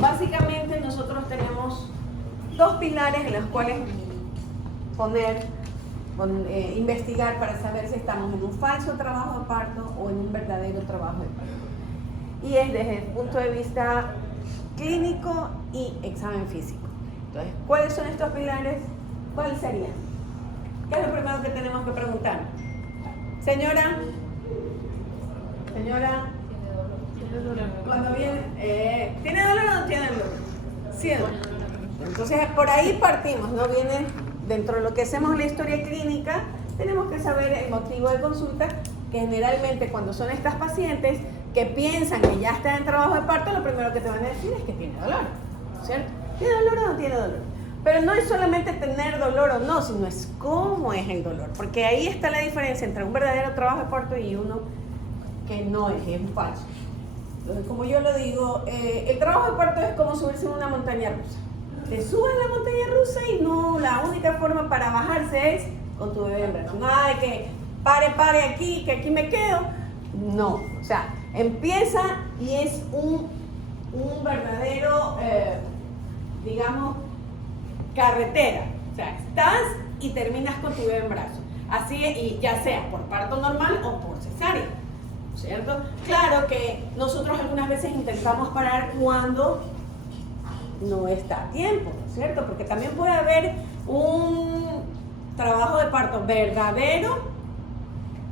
Básicamente nosotros tenemos dos pilares en los cuales investigar para saber si estamos en un falso trabajo de parto o en un verdadero trabajo de parto. Y es desde el punto de vista clínico y examen físico. Entonces, ¿cuáles son estos pilares? ¿Cuáles serían? ¿Qué es lo primero que tenemos que preguntar? Señora, cuando viene, ¿tiene dolor o no tiene dolor? Sí. Entonces, por ahí partimos, ¿no? Viene dentro de lo que hacemos la historia clínica, tenemos que saber el motivo de consulta, que generalmente cuando son estas pacientes que piensan que ya está en trabajo de parto, lo primero que te van a decir es que tiene dolor, ¿cierto? ¿Tiene dolor o no tiene dolor? Pero no es solamente tener dolor o no, sino es cómo es el dolor, porque ahí está la diferencia entre un verdadero trabajo de parto y uno que no es un falso. Entonces, como yo lo digo, el trabajo de parto es como subirse en una montaña rusa. Te subes a la montaña rusa y no, la única forma para bajarse es con tu bebé en brazos. Nada de que pare aquí, que aquí me quedo. No, o sea, empieza y es un verdadero, digamos, carretera. O sea, estás y terminas con tu bebé en brazos. Así, y ya sea por parto normal o por cesárea, ¿cierto? Claro que nosotros algunas veces intentamos parar cuando no está a tiempo, ¿cierto? Porque también puede haber un trabajo de parto verdadero,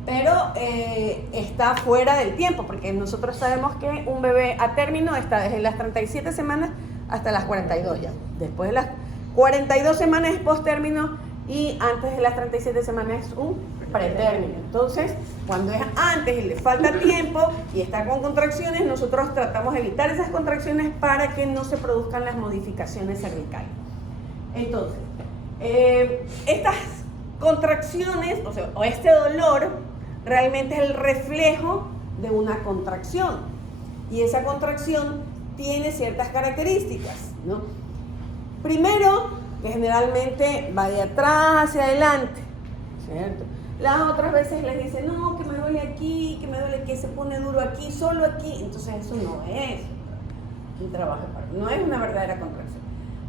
pero está fuera del tiempo, porque nosotros sabemos que un bebé a término está desde las 37 semanas hasta las 42 ya. Después de las 42 semanas es post-término y antes de las 37 semanas es un pretérmino. Entonces, cuando es antes y le falta tiempo y está con contracciones, nosotros tratamos de evitar esas contracciones para que no se produzcan las modificaciones cervicales. Entonces, estas contracciones, o este dolor, realmente es el reflejo de una contracción. Y esa contracción tiene ciertas características, ¿no? Primero, que generalmente va de atrás hacia adelante, ¿cierto? Las otras veces les dicen, no, que me duele aquí, que me duele que se pone duro aquí, solo aquí. Entonces eso no es un trabajo de parto, no es una verdadera contracción.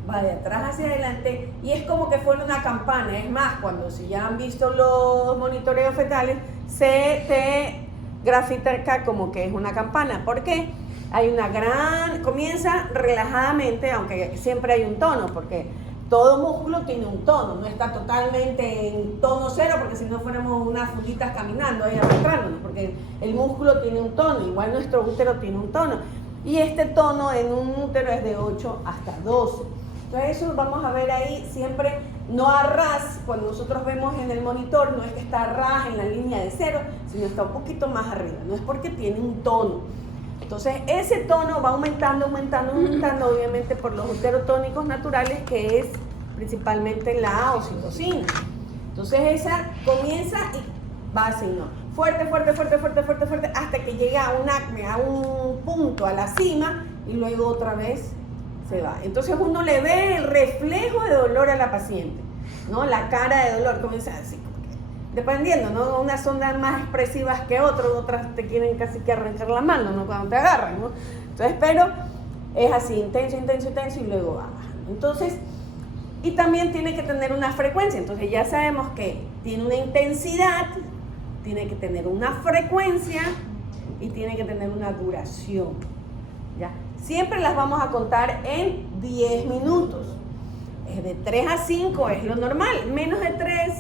Va de atrás hacia adelante y es como que fuera una campana. Es más, cuando si ya han visto los monitoreos fetales, se te grafita acá como que es una campana. ¿Por qué? Hay una comienza relajadamente, aunque siempre hay un tono, porque todo músculo tiene un tono, no está totalmente en tono cero, porque si no fuéramos unas fulitas caminando ahí arrastrándonos, porque el músculo tiene un tono, igual nuestro útero tiene un tono, y este tono en un útero es de 8 hasta 12. Entonces eso vamos a ver ahí siempre, no a ras, cuando nosotros vemos en el monitor, no es que está a ras en la línea de 0, sino está un poquito más arriba, no es porque tiene un tono. Entonces ese tono va aumentando, obviamente por los uterotónicos naturales, que es principalmente la oxitocina. Entonces esa comienza y va así, ¿no? Fuerte, hasta que llega a un acme, a un punto, a la cima, y luego otra vez se va. Entonces uno le ve el reflejo de dolor a la paciente, ¿no? La cara de dolor comienza así, dependiendo, ¿no? Unas son más expresivas que otras te quieren casi que arrancar la mano, ¿no? Cuando te agarran, ¿no? Entonces, pero es así, intenso y luego va bajando. Entonces, y también tiene que tener una frecuencia. Entonces ya sabemos que tiene una intensidad, tiene que tener una frecuencia y tiene que tener una duración, ¿ya? Siempre las vamos a contar en 10 minutos. Es de 3 a 5 es lo normal, menos de 3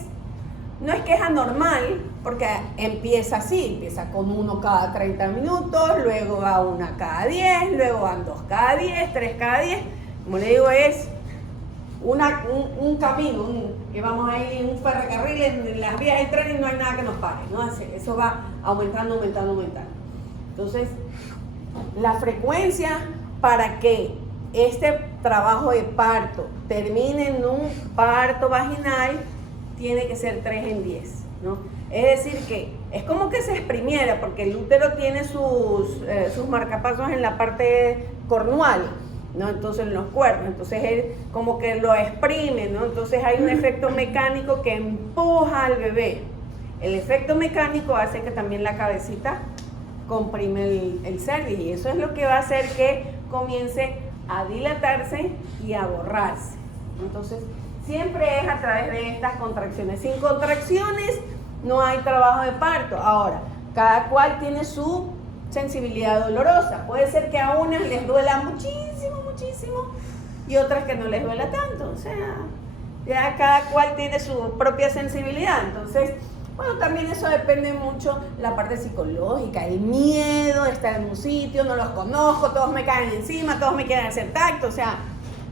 no es que es anormal, porque empieza así, empieza con 1 cada 30 minutos, luego va 1 cada 10, luego van 2 cada 10, 3 cada 10. Como le digo, es un camino, que vamos ahí en un ferrocarril, en las vías de tren y no hay nada que nos pare, ¿no? Eso va aumentando. Entonces, la frecuencia para que este trabajo de parto termine en un parto vaginal tiene que ser 3 en 10, ¿no? Es decir que es como que se exprimiera, porque el útero tiene sus marcapasos en la parte cornual, ¿no? Entonces en los cuernos, entonces él como que lo exprime, ¿no? Entonces hay un efecto mecánico que empuja al bebé. El efecto mecánico hace que también la cabecita comprime el cervix, y eso es lo que va a hacer que comience a dilatarse y a borrarse. Entonces, siempre es a través de estas contracciones. Sin contracciones no hay trabajo de parto. Ahora, cada cual tiene su sensibilidad dolorosa. Puede ser que a unas les duela muchísimo, muchísimo, y otras que no les duela tanto. O sea, ya cada cual tiene su propia sensibilidad. Entonces, bueno, también eso depende mucho la parte psicológica, el miedo de estar en un sitio, no los conozco, todos me caen encima, todos me quieren hacer tacto. O sea,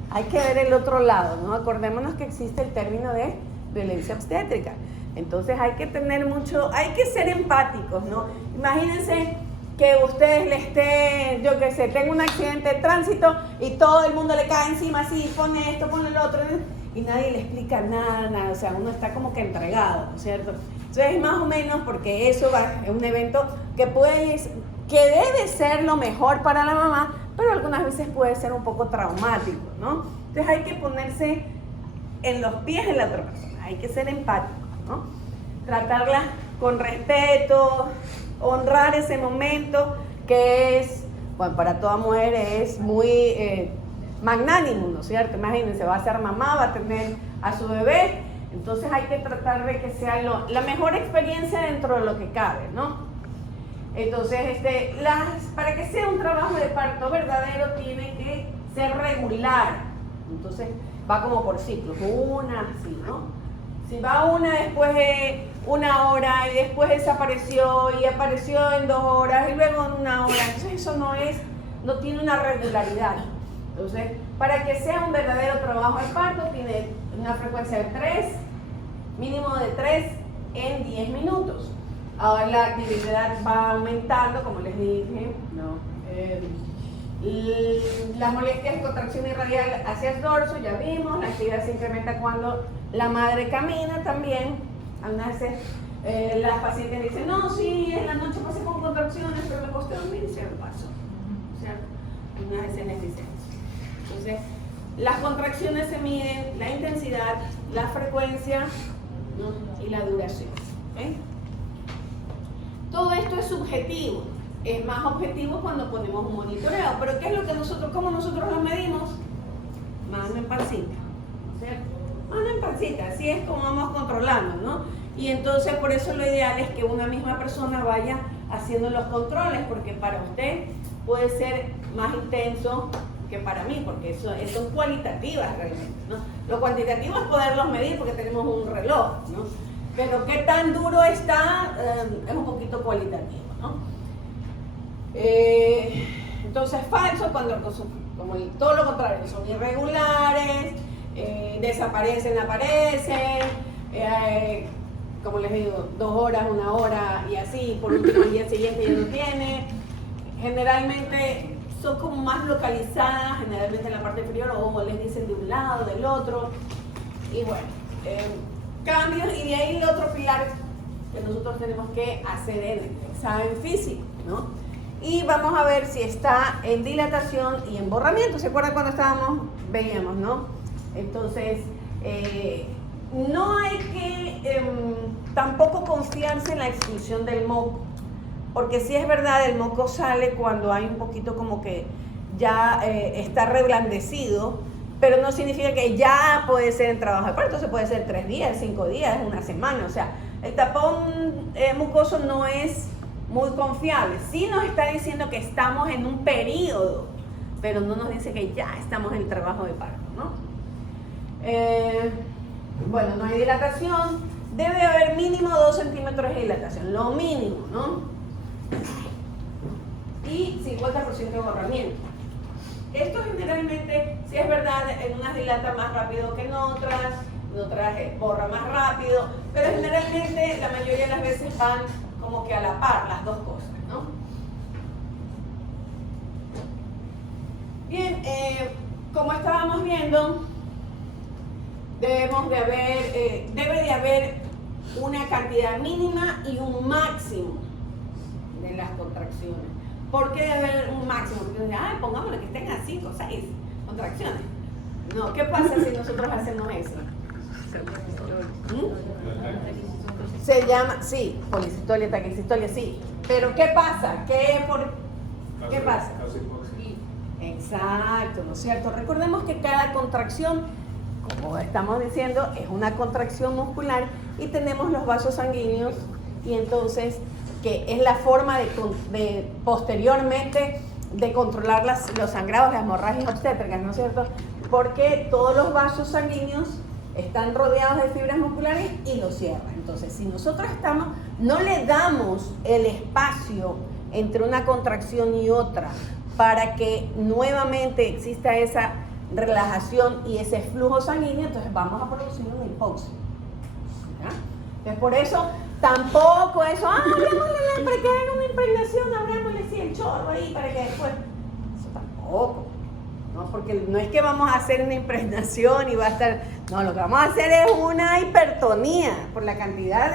hay que ver el otro lado, ¿no? Acordémonos que existe el término de violencia obstétrica. Entonces hay que tener mucho, hay que ser empáticos, ¿no? Imagínense que ustedes le estén, yo qué sé, tengo un accidente de tránsito y todo el mundo le cae encima así, pone esto, pone lo otro, y nadie le explica nada, o sea, uno está como que entregado, ¿no es cierto? Entonces, más o menos, porque eso es un evento que debe ser lo mejor para la mamá, pero algunas veces puede ser un poco traumático, ¿no? Entonces hay que ponerse en los pies de la otra persona, hay que ser empático, ¿no? Tratarla con respeto, honrar ese momento que es, bueno, para toda mujer es muy magnánimo, ¿no es cierto? Imagínense, va a ser mamá, va a tener a su bebé, entonces hay que tratar de que sea la mejor experiencia dentro de lo que cabe, ¿no? Entonces, para que sea un trabajo de parto verdadero tiene que ser regular, entonces va como por ciclos, una así, ¿no? Si va una después de 1 hora y después desapareció y apareció en 2 horas y luego en 1 hora, entonces eso no tiene una regularidad. Entonces, para que sea un verdadero trabajo de parto tiene una frecuencia de 3, mínimo de 3 en 10 minutos. Ahora la actividad va aumentando, como les dije, ¿no? Las molestias de contracción irradial hacia el dorso, ya vimos, la actividad se incrementa cuando la madre camina también. Algunas veces las pacientes dicen, no, sí, en la noche pasé con contracciones, pero me costó dormir y se me pasó. ¿Cierto? Algunas veces negligencia. Entonces, las contracciones se miden la intensidad, la frecuencia, ¿no? Y la duración. ¿Okay? Todo esto es subjetivo. Es más objetivo cuando ponemos un monitoreo. Pero ¿qué es lo que cómo nosotros lo medimos? Mano en pancita, ¿cierto? Mano en pancita, así es como vamos controlando, ¿no? Y entonces por eso lo ideal es que una misma persona vaya haciendo los controles, porque para usted puede ser más intenso que para mí, porque son cualitativas realmente, ¿no? Lo cuantitativo es poderlos medir porque tenemos un reloj, ¿no? Pero qué tan duro está es un poquito cualitativo, ¿no? Entonces falso cuando como todo lo contrario, son irregulares, desaparecen, aparecen, como les digo, 2 horas, 1 hora y así, por último el día siguiente ya no tiene. Generalmente son como más localizadas, generalmente en la parte inferior, o les dicen de un lado, del otro, y bueno, cambios, y de ahí el otro pilar que nosotros tenemos que hacer en el examen físico, ¿no? Y vamos a ver si está en dilatación y en borramiento. ¿Se acuerdan cuando veíamos, ¿no? Entonces, no hay que tampoco confiarse en la expulsión del moco, porque sí es verdad, el moco sale cuando hay un poquito como que ya está reblandecido, pero no significa que ya puede ser en trabajo de parto. Entonces puede ser 3 días, 5 días, 1 semana. O sea, el tapón mucoso no es muy confiable. Sí nos está diciendo que estamos en un periodo, pero no nos dice que ya estamos en el trabajo de parto, ¿no? Bueno, no hay dilatación. Debe haber mínimo 2 centímetros de dilatación, lo mínimo, ¿no? Y 50% de borramiento. Esto generalmente, si es verdad, en unas dilata más rápido que en otras borra más rápido, pero generalmente la mayoría de las veces van como que a la par las dos cosas, ¿no? Bien, como estábamos viendo, debe de haber una cantidad mínima y un máximo de las contracciones. ¿Por qué debe haber un máximo? Porque dicen, pongámosle que estén a 5 o 6 contracciones. No, ¿qué pasa si nosotros hacemos eso? Se llama, sí, policistolia, taquicistolia, sí. Pero ¿qué pasa? ¿Qué pasa? Exacto, ¿no es cierto? Recordemos que cada contracción, como estamos diciendo, es una contracción muscular y tenemos los vasos sanguíneos y entonces que es la forma de posteriormente de controlar los sangrados, las hemorragias obstétricas, ¿no es cierto? Porque todos los vasos sanguíneos están rodeados de fibras musculares y los cierran. Entonces, si nosotros no le damos el espacio entre una contracción y otra para que nuevamente exista esa relajación y ese flujo sanguíneo, entonces vamos a producir una hipoxia. ¿Ya? Entonces, por eso tampoco eso, abrámosle para que haga una impregnación, abrámosle sí, el chorro ahí para que después. Eso tampoco, ¿no? Porque no es que vamos a hacer una impregnación y va a estar. No, lo que vamos a hacer es una hipertonía por la cantidad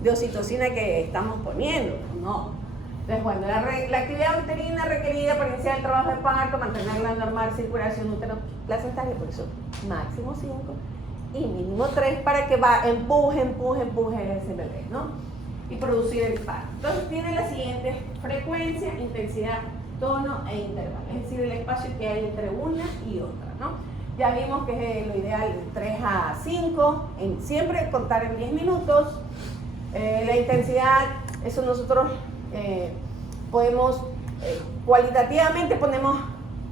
de oxitocina que estamos poniendo. No. Entonces, bueno, la actividad uterina requerida para iniciar el trabajo de parto, mantener la normal circulación útero-placentaria, por eso máximo 5 y mínimo 3 para que empuje ese bebé, ¿no? Y producir el parto. Entonces tiene la siguiente frecuencia, intensidad, tono e intervalo, es decir, el espacio que hay entre una y otra, ¿no? Ya vimos que es lo ideal de 3 a 5, siempre contar en 10 minutos. La intensidad, eso nosotros podemos, cualitativamente ponemos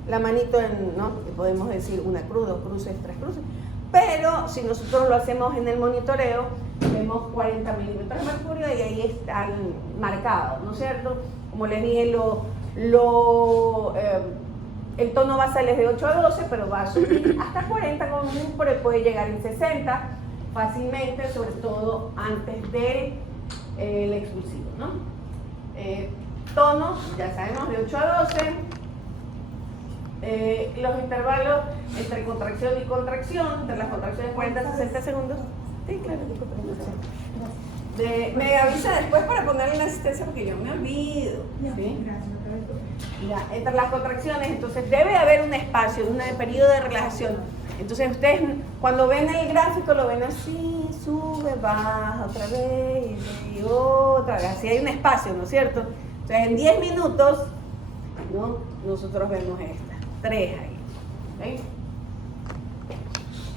la manito en, ¿no? Podemos decir una cruz, 2 cruces, 3 cruces. Pero si nosotros lo hacemos en el monitoreo, vemos 40 milímetros de mercurio y ahí están marcados, ¿no es cierto? Como les dije, el tono basal es de 8 a 12, pero va a subir hasta 40, pero puede llegar en 60 fácilmente, sobre todo antes del expulsivo, ¿no? Tono, ya sabemos, de 8 a 12. Los intervalos entre contracción y contracción, entre las contracciones 40 a 60 segundos. Sí, claro, me avisa después para ponerle la asistencia porque yo me olvido. ¿Sí? Ya, entre las contracciones, entonces debe haber un espacio, un periodo de relajación. Entonces ustedes cuando ven el gráfico lo ven así, sube, baja otra vez y otra vez, así hay un espacio, ¿no es cierto? Entonces en 10 minutos, ¿no? Nosotros vemos estas 3 ahí. ¿Okay?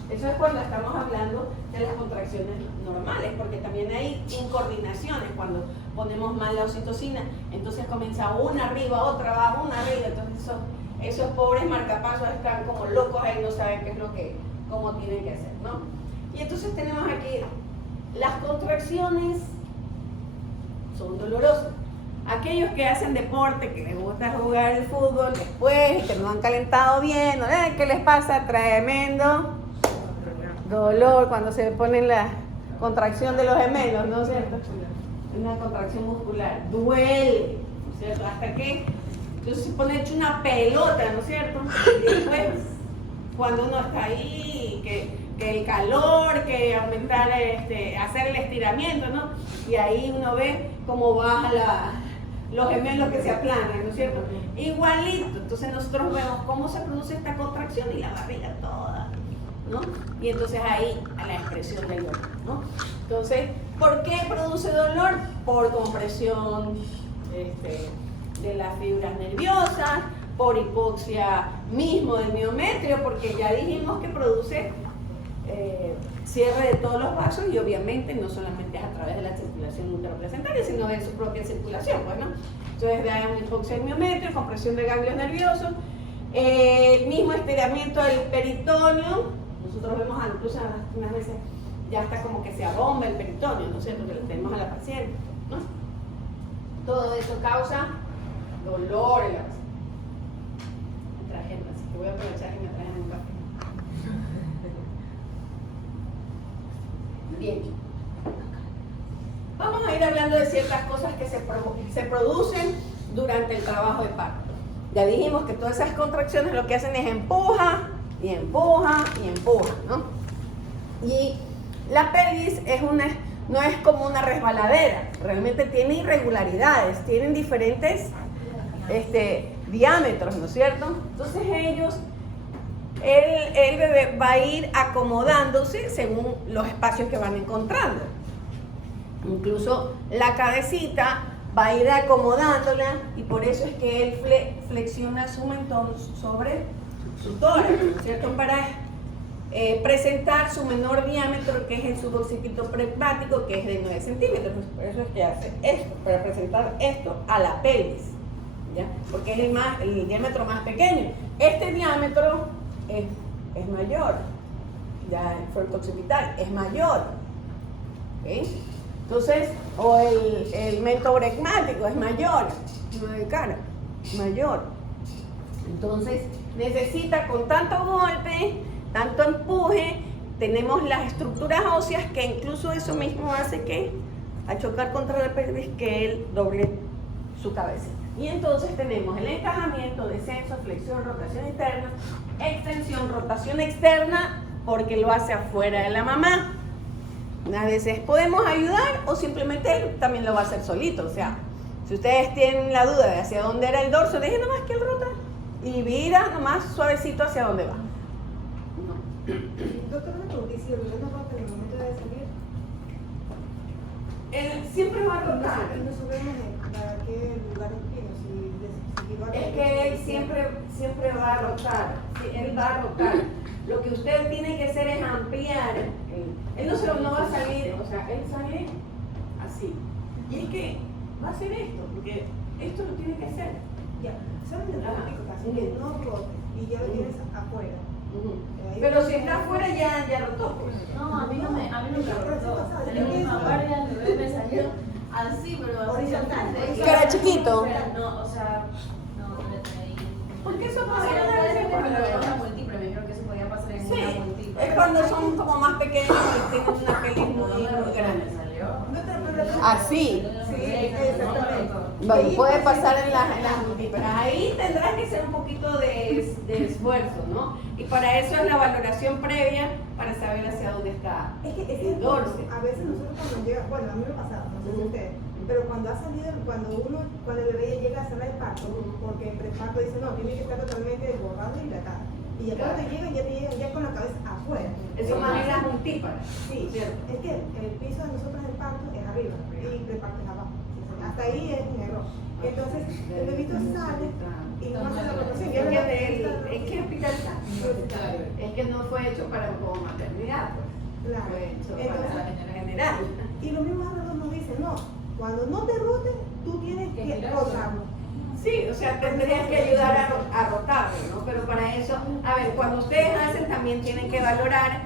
Eso es cuando estamos hablando de las contracciones normales, porque también hay incoordinaciones cuando ponemos mal la oxitocina, entonces comienza una arriba, otra abajo, una arriba, entonces esos pobres marcapasos están como locos ahí, no saben qué es cómo tienen que hacer, ¿no? Y entonces tenemos aquí, las contracciones son dolorosas. Aquellos que hacen deporte, que les gusta jugar el fútbol después y que no han calentado bien, ¿no? ¿Qué les pasa? Tremendo dolor cuando se pone la contracción de los gemelos, ¿no es cierto? Una contracción muscular, duele, ¿no es cierto? Hasta que entonces se pone hecho una pelota, ¿no es cierto? Y después, cuando uno está ahí, que el calor, que aumentar, hacer el estiramiento, ¿no? Y ahí uno ve cómo baja los gemelos que se aplanan, ¿no es cierto? Igualito, entonces nosotros vemos cómo se produce esta contracción y la barriga toda, ¿no? Y entonces ahí a la expresión del dolor, ¿no? Entonces, ¿por qué produce dolor? Por compresión de las fibras nerviosas, por hipoxia mismo del miometrio, porque ya dijimos que produce cierre de todos los vasos y obviamente no solamente es a través de la circulación uteroplacentaria, sino de su propia circulación, pues, ¿no? Entonces da una hipoxia del miometrio, compresión de ganglios nerviosos, el mismo estiramiento del peritoneo. Nosotros vemos incluso unas veces ya está como que se abomba el peritoneo, ¿no es cierto? Que le tenemos a la paciente, ¿no? Todo eso causa dolor en la paciente. Me trajeron, así que voy a aprovechar y me traen un café. Bien. Vamos a ir hablando de ciertas cosas que se producen durante el trabajo de parto. Ya dijimos que todas esas contracciones lo que hacen es empuja y empuja y empuja, ¿no? Y la pelvis no es como una resbaladera, realmente tiene irregularidades, tienen diferentes diámetros, ¿no es cierto? Entonces el bebé va a ir acomodándose según los espacios que van encontrando. Incluso la cabecita va a ir acomodándola y por eso es que él flexiona su mentón sobre su tórax, ¿no es cierto? Para presentar su menor diámetro, que es el suboccipito prepático, que es de 9 centímetros. Por eso es que hace esto, para presentar esto a la pelvis, ¿ya? Porque es el diámetro más pequeño. Este diámetro es mayor, ya el frontooccipital es mayor, ¿okay? Entonces, o el mentobregmático es mayor, no de cara, mayor. Entonces, necesita con tanto golpe, tanto empuje, tenemos las estructuras óseas que incluso eso mismo hace que, al chocar contra la pelvis, que él doble su cabeza. Y entonces tenemos el encajamiento, descenso, flexión, rotación interna, extensión, rotación externa, porque lo hace afuera de la mamá. A veces podemos ayudar o simplemente él también lo va a hacer solito. O sea, si ustedes tienen la duda de hacia dónde era el dorso, dejen nomás que él rota y vira nomás suavecito hacia dónde va. Doctor, una pregunta, ¿y si el bebé no rota en el momento de salir? Él siempre va a rotar. Y no sabemos para qué lugar tiene, Es que él siempre va a rotar. Sí, él va a rotar. Lo que usted tiene que hacer es ampliar. Él no va a salir, o sea, él sale así. Y es que va a hacer esto, porque esto lo tiene que hacer. Ya, ¿sabes el práctico casi? Que no rote y ya lo tienes afuera. Pero si está afuera ya rotó, pues. No, a mí nunca rotó. En la última guardia el bebé me salió así, pero así. ¿Que era chiquito? No, o sea, no le traí. Porque eso No, podría no darse por una múltiple, me creo que eso podía pasar en una Sí, múltiple. es cuando son como más pequeños y tienen una pelvis muy grande. Así. Sí, exactamente. Bueno, puede pasar en las múltiples. Ahí tendrás que hacer un poquito de esfuerzo, ¿no? Y para eso es la valoración previa, para saber hacia dónde está Es que el dorso. a veces nosotros cuando llega, bueno, a mí me ha pasado, no sé si ustedes, pero cuando ha salido, cuando el bebé llega a sala de parto, porque en preparto dice, no, tiene que estar totalmente desbordado y dilatado. Y ya cuando te llegan ya con la cabeza afuera. Eso más en las multíparas. Sí, ¿cierto? es que el piso de nosotros del parto es arriba y preparto es abajo. Hasta ahí es un error. Entonces, el bebito sale y no hace la rotación. Es que hospitalizar. Es que no fue hecho para como maternidad, pues. Claro. Fue hecho Entonces, para general. y los mismos adultos nos dicen, no, cuando no te roten, tú tienes que rotarlo. Sí, o sea, tendrías que ayudar a rotarlo, ¿no? Pero para eso, a ver, cuando ustedes hacen también tienen que valorar,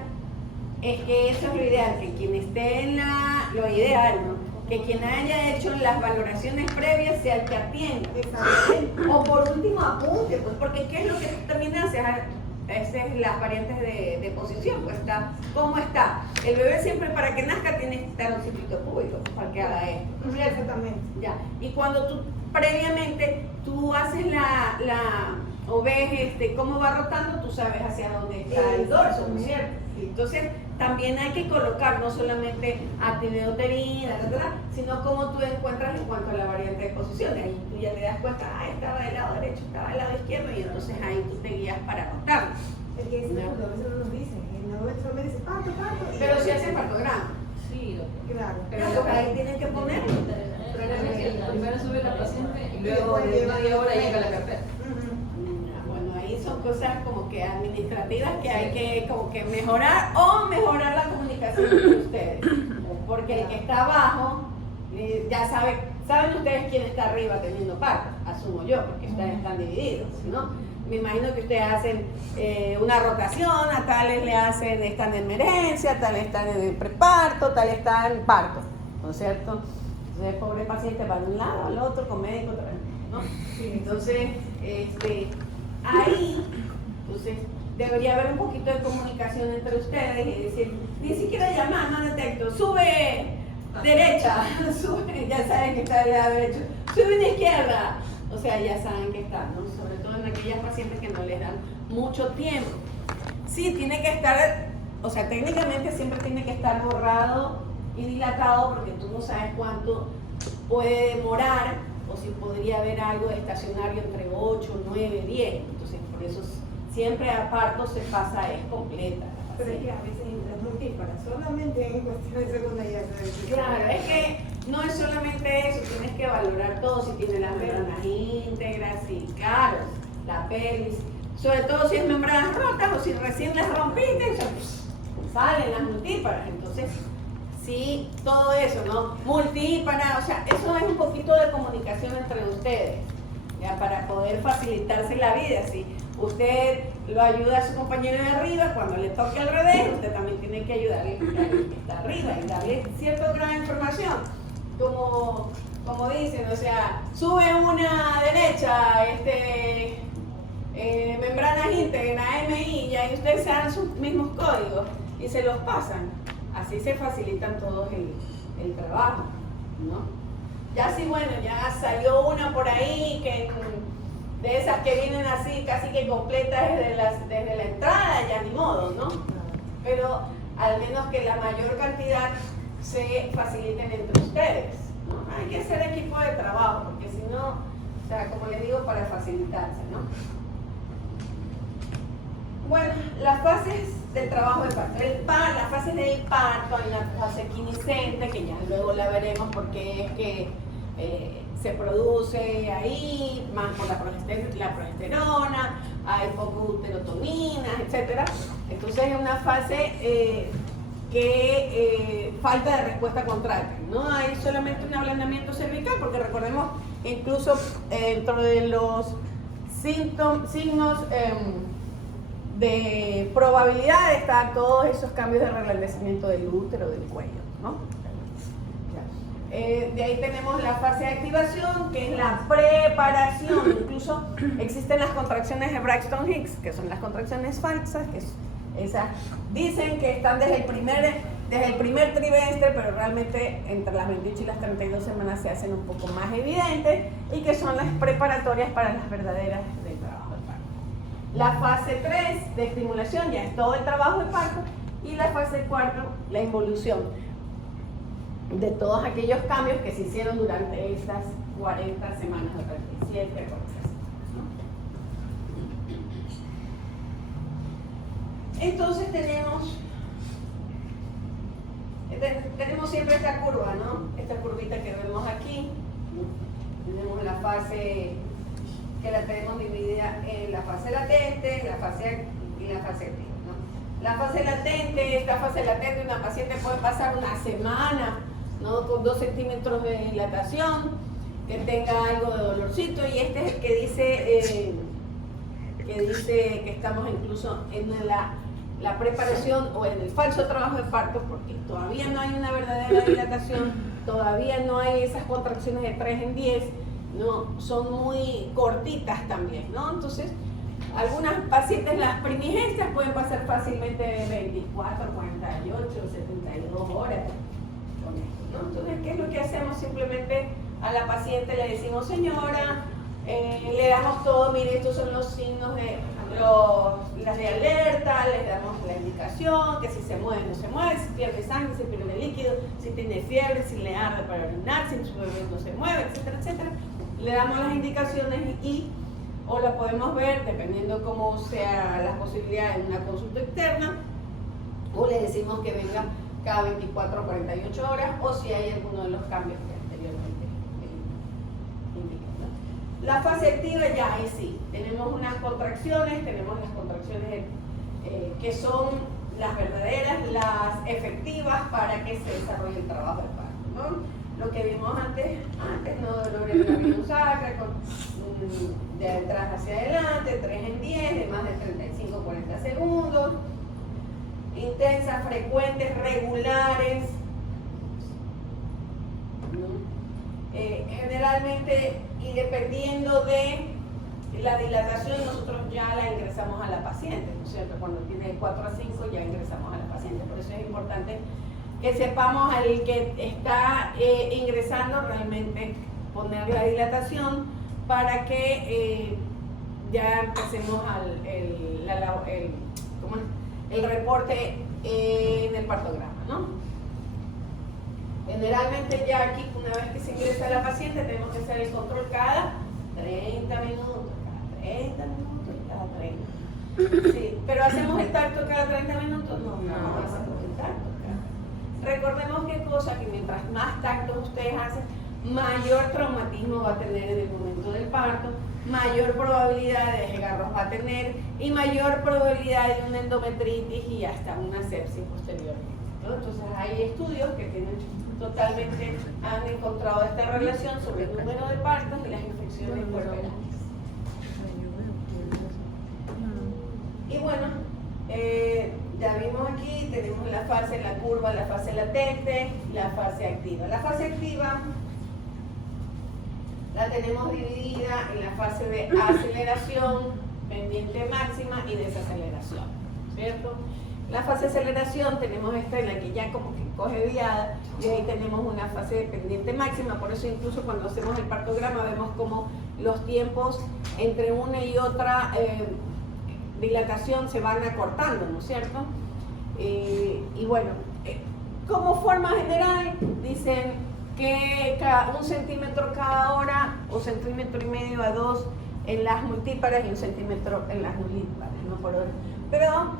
es que eso es lo ideal, que quien esté en lo ideal, ¿no? Que quien haya hecho las valoraciones previas sea el que atienda. Exactamente. O por último apunte, pues, porque ¿qué es lo que tú también haces? Esas es las variantes de posición, pues está, ¿cómo está? El bebé siempre para que nazca tiene que estar en un circuito público, para que haga esto. Exactamente. Ya. Y cuando tú previamente tú haces o ves cómo va rotando, tú sabes hacia dónde está el dorso, ¿no es cierto? Entonces también hay que colocar no solamente actividad sino cómo tú encuentras en cuanto a la variante de posiciones. Ahí tú ya te das cuenta, estaba del lado derecho, estaba del lado izquierdo, y entonces ahí tú te guías para rotarlo. El que dice, a veces no nos dicen, el noveno me dice, parto. Pero si hace partograma. Sí, doctor. Claro. Pero ahí tienen que ponerlo. Primero sube la paciente y luego de media hora llega la carpeta. Bueno, ahí son cosas como que administrativas que hay que como que mejorar o mejorar la comunicación entre ustedes. Porque el que está abajo, ya saben ustedes quién está arriba teniendo parto, asumo yo, porque ustedes están divididos, ¿no? Me imagino que ustedes hacen una rotación, a tales le hacen, están en emergencia, a tales están en preparto, tales están en parto, ¿no es cierto? Entonces el pobre paciente va de un lado al otro con médico, ¿no? Entonces, ahí, entonces, debería haber un poquito de comunicación entre ustedes y decir, ni siquiera llamar, no detecto, sube derecha, sube, ya saben que está del lado derecho, sube en izquierda, o sea, ya saben que está, ¿no? Sobre todo en aquellas pacientes que no les dan mucho tiempo. Sí, tiene que estar, o sea, técnicamente siempre tiene que estar borrado y dilatado, porque tú no sabes cuánto puede demorar o si podría haber algo estacionario entre 8, 9, 10. Entonces, por eso siempre a parto se pasa, es completa. Pero es que a veces es multípara, solamente en cuestión de segunda ya. Claro, es que no es solamente eso, tienes que valorar todo, si tiene las membranas íntegras, sí, claro, la pelvis, sobre todo si es membranas rotas o si recién las rompiste, o sea, salen las multíparas, entonces sí, todo eso, ¿no? Multípara, o sea, eso es un poquito de comunicación entre ustedes, ya, para poder facilitarse la vida, ¿sí? Usted lo ayuda a su compañero de arriba, cuando le toque al revés, usted también tiene que ayudarle al que está arriba y darle cierta gran información, como dicen, o sea, sube una derecha, membranas íntegras, AMI, y ahí ustedes se dan sus mismos códigos y se los pasan. Así se facilitan todos el trabajo, ¿no? Ya sí, bueno, ya salió una por ahí, que de esas que vienen así, casi que completas desde la entrada, ya ni modo, ¿no? Pero al menos que la mayor cantidad se faciliten entre ustedes, ¿no? Hay que hacer equipo de trabajo, porque si no, o sea, como les digo, para facilitarse, ¿no? Bueno, las fases del trabajo de parto. La fase del parto, hay una fase quiescente, que ya luego la veremos porque es que se produce ahí, más por la progesterona, hay poco uterotominas, etc. Entonces es una fase que falta de respuesta contráctil. No hay solamente un ablandamiento cervical, porque recordemos, incluso dentro de los signos de probabilidad están todos esos cambios de reblandecimiento del útero, del cuello, ¿no? De ahí tenemos la fase de activación, que es la preparación. Incluso existen las contracciones de Braxton Hicks, que son las contracciones falsas, que esas dicen que están desde el primer trimestre, pero realmente entre las 28 y las 32 semanas se hacen un poco más evidentes, y que son las preparatorias para las verdaderas del trabajo de parto. La fase 3 de estimulación ya es todo el trabajo de parto, y la fase 4, la involución de todos aquellos cambios que se hicieron durante estas 40 semanas, o 37, 40 semanas. Entonces tenemos siempre esta curva, ¿no? Esta curvita que vemos aquí. Tenemos la fase que la tenemos dividida en la fase latente, la fase y la fase activa, ¿no? La fase latente, esta fase latente, una paciente puede pasar una semana, ¿no? Con 2 centímetros de dilatación, que tenga algo de dolorcito, y este es el que dice que estamos incluso en la preparación o en el falso trabajo de parto, porque todavía no hay una verdadera dilatación, todavía no hay esas contracciones de 3 en 10, ¿no? Son muy cortitas también, ¿no? Entonces, algunas pacientes, las primigenias, pueden pasar fácilmente de 24, 48, 72 horas. ¿No? Entonces, ¿qué es lo que hacemos? Simplemente a la paciente le decimos, señora, le damos todo, mire, estos son los signos las de alerta, les damos la indicación, que si se mueve, no se mueve, si pierde sangre, si pierde líquido, si tiene fiebre, si le arde para orinar, si su bebé no se mueve, etcétera, etcétera. Le damos las indicaciones o la podemos ver, dependiendo cómo sea las posibilidades de una consulta externa, o le decimos que venga cada 24 o 48 horas, o si hay alguno de los cambios que anteriormente indiqué, ¿no? La fase activa, ya ahí sí, tenemos unas contracciones, que son las verdaderas, las efectivas para que se desarrolle el trabajo de parto, ¿no? Lo que vimos antes no, dolor en la vena sacra, de atrás hacia adelante, 3 en 10, de más de 35 40 segundos, intensas, frecuentes, regulares, ¿no? Generalmente, y dependiendo de la dilatación, nosotros ya la ingresamos a la paciente, ¿no es cierto? Cuando tiene 4 a 5 ya ingresamos a la paciente, por eso es importante que sepamos al que está ingresando realmente poner la dilatación para que ya empecemos el reporte en el partograma, ¿no? Generalmente ya aquí, una vez que se ingresa a la paciente, tenemos que hacer el control cada 30 minutos, y cada 30. Sí, pero hacemos el tacto cada 30 minutos, no hacemos el tacto. Recordemos que cosa que mientras más tactos ustedes hacen, mayor traumatismo va a tener en el momento del parto, mayor probabilidad de desgarros va a tener y mayor probabilidad de una endometritis y hasta una sepsis posteriormente, ¿no? Entonces hay estudios que totalmente han encontrado esta relación sobre el número de partos y las infecciones puerperales. Y bueno, ya vimos aquí, tenemos la fase, la curva, la fase latente, la fase activa. La fase activa la tenemos dividida en la fase de aceleración, pendiente máxima y desaceleración, ¿cierto? La fase de aceleración tenemos esta en la que ya como que coge viada y ahí tenemos una fase de pendiente máxima, por eso incluso cuando hacemos el partograma vemos como los tiempos entre una y otra dilatación se van acortando, ¿no es cierto? Y bueno, como forma general dicen que cada 1 centímetro cada hora o 1,5 centímetros a 2 en las multíparas y 1 centímetro en las nulíparas, ¿no? Por hora. Pero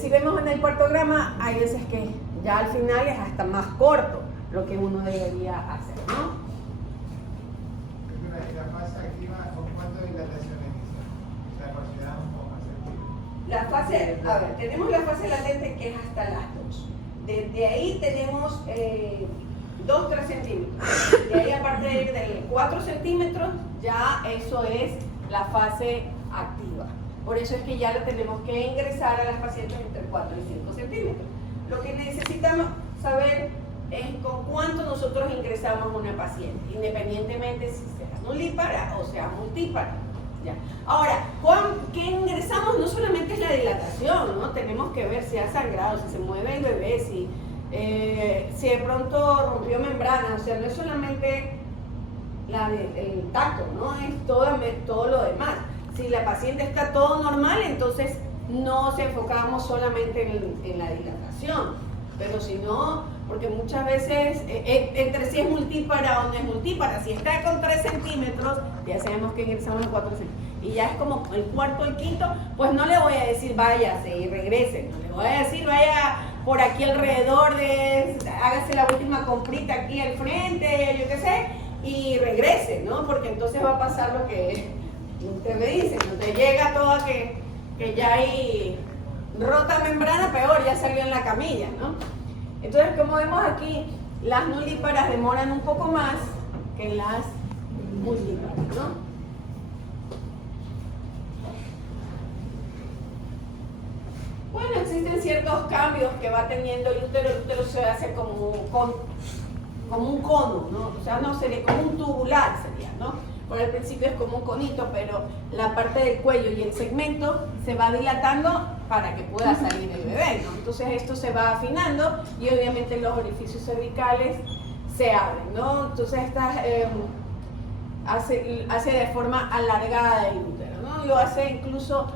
si vemos en el partograma hay veces que ya al final es hasta más corto lo que uno debería hacer, ¿no? La fase activa, ¿con cuánto dilatación inicia? La consideramos como fase activa. La fase, a ver, tenemos la fase latente que es hasta las 2. Desde ahí tenemos 2-3 centímetros. De ahí a partir de 4 centímetros ya eso es la fase activa. Por eso es que ya lo tenemos que ingresar a las pacientes entre 4 y 5 centímetros. Lo que necesitamos saber es con cuánto nosotros ingresamos a una paciente, independientemente si sea nulípara o sea multípara. ¿Ya? Ahora, ¿qué ingresamos? No solamente es la dilatación, ¿no? Tenemos que ver si ha sangrado, si se mueve el bebé, si de pronto rompió membrana, o sea, no es solamente el tacto, ¿no? Es todo lo demás. Si la paciente está todo normal, entonces nos enfocamos solamente en la dilatación, pero si no, porque muchas veces entre si es multípara o no es multípara, si está con 3 centímetros, ya sabemos que ingresamos a 4 centímetros, y ya es como el cuarto o el quinto, pues no le voy a decir váyase y regrese, no le voy a decir vaya por aquí alrededor, hágase la última comprita aquí al frente, yo qué sé, y regrese, ¿no? Porque entonces va a pasar lo que usted me dice, no te llega toda que ya hay rota membrana, peor, ya salió en la camilla, ¿no? Entonces, como vemos aquí, las nulíparas demoran un poco más que las multíparas, ¿no? Bueno, existen ciertos cambios que va teniendo el útero se hace como un cono, ¿no? O sea, no sería como un tubular, sería, ¿no? Por el principio es como un conito, pero la parte del cuello y el segmento se va dilatando para que pueda salir el bebé, ¿no? Entonces esto se va afinando y obviamente los orificios cervicales se abren, ¿no? Entonces hace de forma alargada el útero, ¿no? Lo hace incluso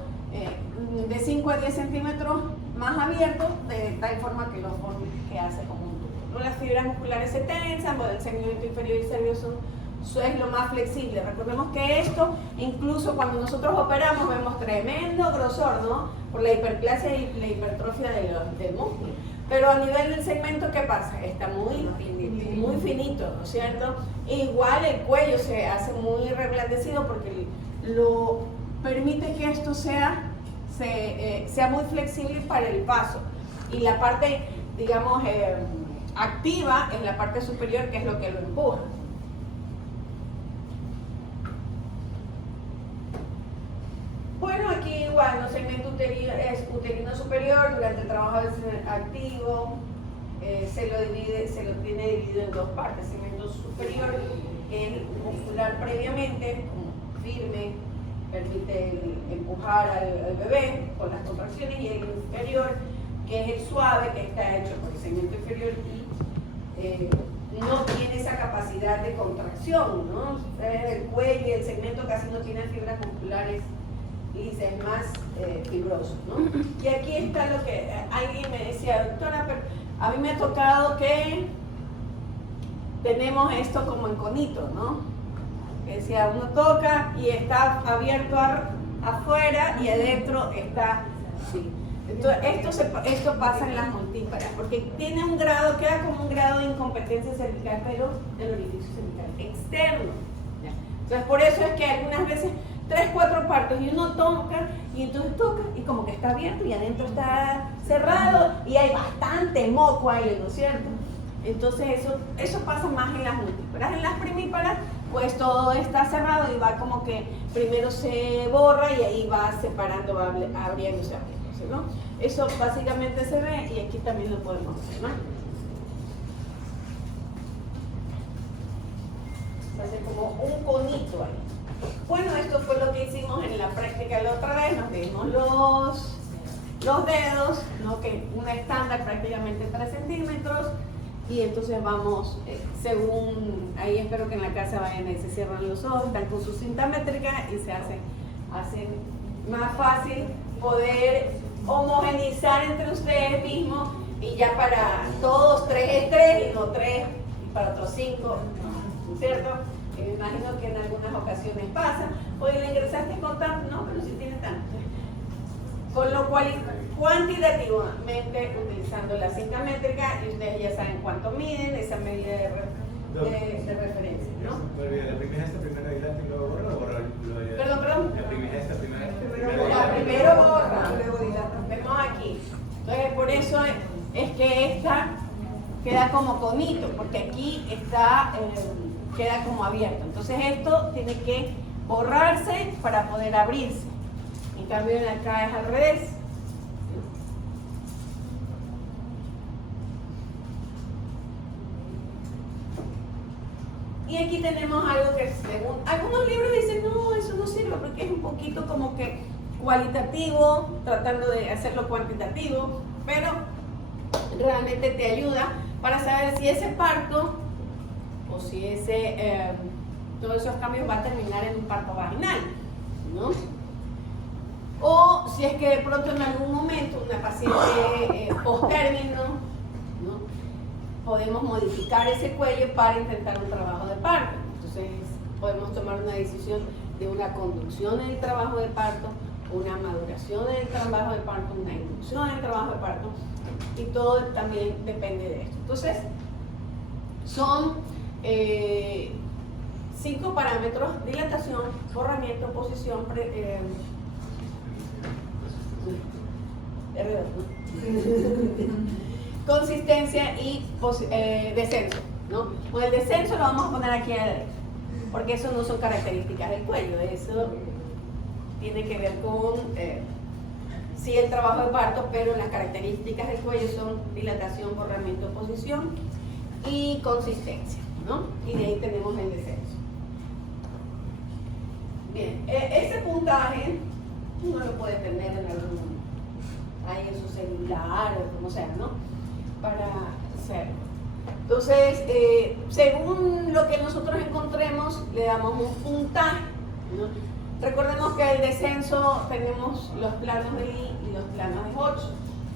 de 5 a 10 centímetros más abierto, de tal forma que hace como un tubo, ¿no? Las fibras musculares se tensan, pues el segmento inferior y cervioso es lo más flexible. Recordemos que esto, incluso cuando nosotros operamos, vemos tremendo grosor, ¿no? Por la hiperplasia y la hipertrofia del músculo. Pero a nivel del segmento, ¿qué pasa? Está muy finito, ¿no es cierto? Igual el cuello se hace muy reblandecido porque lo permite que esto sea muy flexible para el paso. Y la parte, digamos, activa en la parte superior, que es lo que lo empuja. Bueno, aquí igual, el segmento uterino superior durante el trabajo activo se lo tiene dividido en 2 partes. El segmento superior, el muscular previamente, firme, permite empujar al bebé con las contracciones, y el inferior, que es el suave, que está hecho por el segmento inferior y no tiene esa capacidad de contracción, ¿no? El cuello y el segmento casi no tienen fibras musculares lisas, es más fibroso, ¿no? Y aquí está lo que alguien me decía, doctora, pero a mí me ha tocado que tenemos esto como en conito, ¿no? Que decía, uno toca y está abierto afuera y adentro está así. Entonces, esto pasa en las multíparas, porque tiene un grado, queda como un grado de incompetencia cervical, pero del orificio cervical externo. ¿Ya? Entonces, por eso es que algunas veces 3, 4 partos y uno toca, y entonces toca, y como que está abierto y adentro está cerrado, y hay bastante moco ahí, ¿no es cierto? Entonces, eso pasa más en las multíparas. En las primíparas, pues todo está cerrado y va como que primero se borra y ahí va separando, va abriéndose, ¿no? Eso básicamente se ve y aquí también lo podemos ver, ¿no? Va a ser como un conito ahí. Bueno, esto fue lo que hicimos en la práctica la otra vez. Nos dimos los dedos, ¿no? Que una estándar prácticamente 3 centímetros. Y entonces vamos, según, ahí espero que en la casa vayan y se cierran los ojos, están con su cinta métrica y se hacen más fácil poder homogenizar entre ustedes mismos, y ya para todos 3 es 3 y no 3, y para otros 5, ¿cierto? Me imagino que en algunas ocasiones pasa. Oye, ¿le ingresaste con tanto? No, pero sí tiene tanto. Con lo cual, cuantitativamente, utilizando la cinta métrica, y ustedes ya saben cuánto miden, esa medida de referencia, ¿no? La primera dilata y luego borra. Perdón. La primera Primero borra, luego dilata. Vemos aquí. Entonces, por eso es que esta queda como conito, porque aquí está, queda como abierto. Entonces, esto tiene que borrarse para poder abrirse. En cambio, en acá es al revés. Y aquí tenemos algo que, según algunos libros dicen, no, eso no sirve porque es un poquito como que cualitativo, tratando de hacerlo cuantitativo, pero realmente te ayuda para saber si ese parto o si todos esos cambios van a terminar en un parto vaginal, ¿no? O si es que de pronto en algún momento una paciente post-término, ¿no? Podemos modificar ese cuello para intentar un trabajo de parto. Entonces podemos tomar una decisión de una conducción en el trabajo de parto, una maduración en el trabajo de parto, una inducción en el trabajo de parto, y todo también depende de esto. Entonces son 5 parámetros: dilatación, borramiento, posición, consistencia y descenso, ¿no? Bueno, el descenso lo vamos a poner aquí a la derecha, porque eso no son características del cuello, eso tiene que ver con sí el trabajo de parto, pero las características del cuello son dilatación, borramiento, posición y consistencia, ¿no? Y de ahí tenemos el descenso. Bien, ese puntaje uno lo puede tener ahí en su celular o como sea, ¿no? Para hacerlo. Entonces, según lo que nosotros encontremos, le damos un puntaje, ¿no? Recordemos que el descenso tenemos los planos de Lee y los planos de Hodge.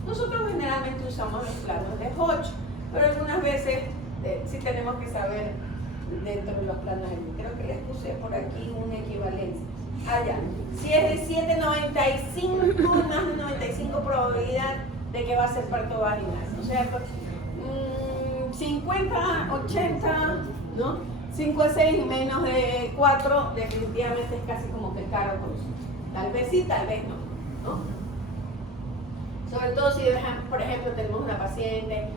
Nosotros generalmente usamos los planos de Hodge, pero algunas veces sí tenemos que saber dentro de los planos de Lee. Creo que les puse por aquí una equivalencia. Allá. Si es de 7,95, más de 95 probabilidad de que va a ser parto vaginal. O sea, 50, 80, ¿no? 5 a 6 y menos de 4, definitivamente es casi como que caro cruz. Tal vez sí, tal vez no. Sobre todo si, por ejemplo, tenemos una paciente,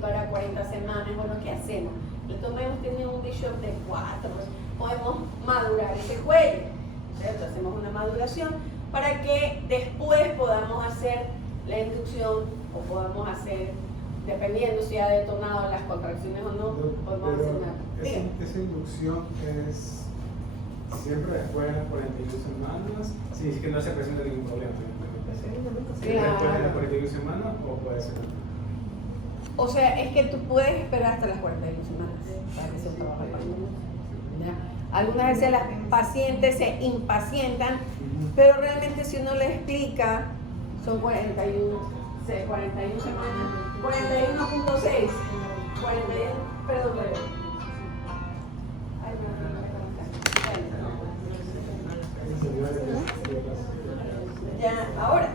para 40 semanas, bueno, ¿qué hacemos? Le tomemos, tiene un bishop de 4, podemos madurar ese cuello, ¿cierto? Hacemos una maduración para que después podamos hacer la inducción o podamos hacer, dependiendo si ha detonado las contracciones o no, podemos hacer una... Esa inducción es siempre después de las 41 semanas, sí, es que no se presenta ningún problema. ¿Siempre después de las 41 semanas o puede ser? O sea, es que tú puedes esperar hasta las 41 semanas para que se trabaje el parto. Algunas veces las pacientes se impacientan, pero realmente si uno le explica, son 41 semanas, 41.6, 41, perdón, ya, ahora,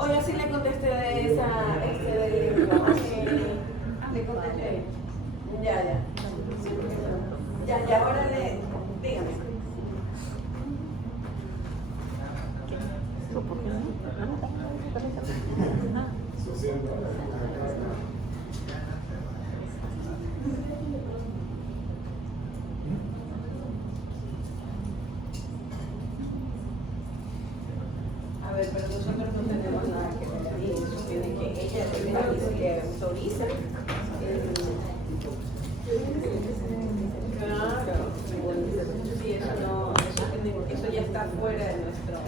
Oye, sí le contesté de esa, del libro. Le contesté. Ya. Ya, ahora dígame. A ver, pero nosotros no tenemos nada que ver ahí. Eso tiene que ella dice que autoriza. Claro. Sí, eso ya está fuera de nuestro.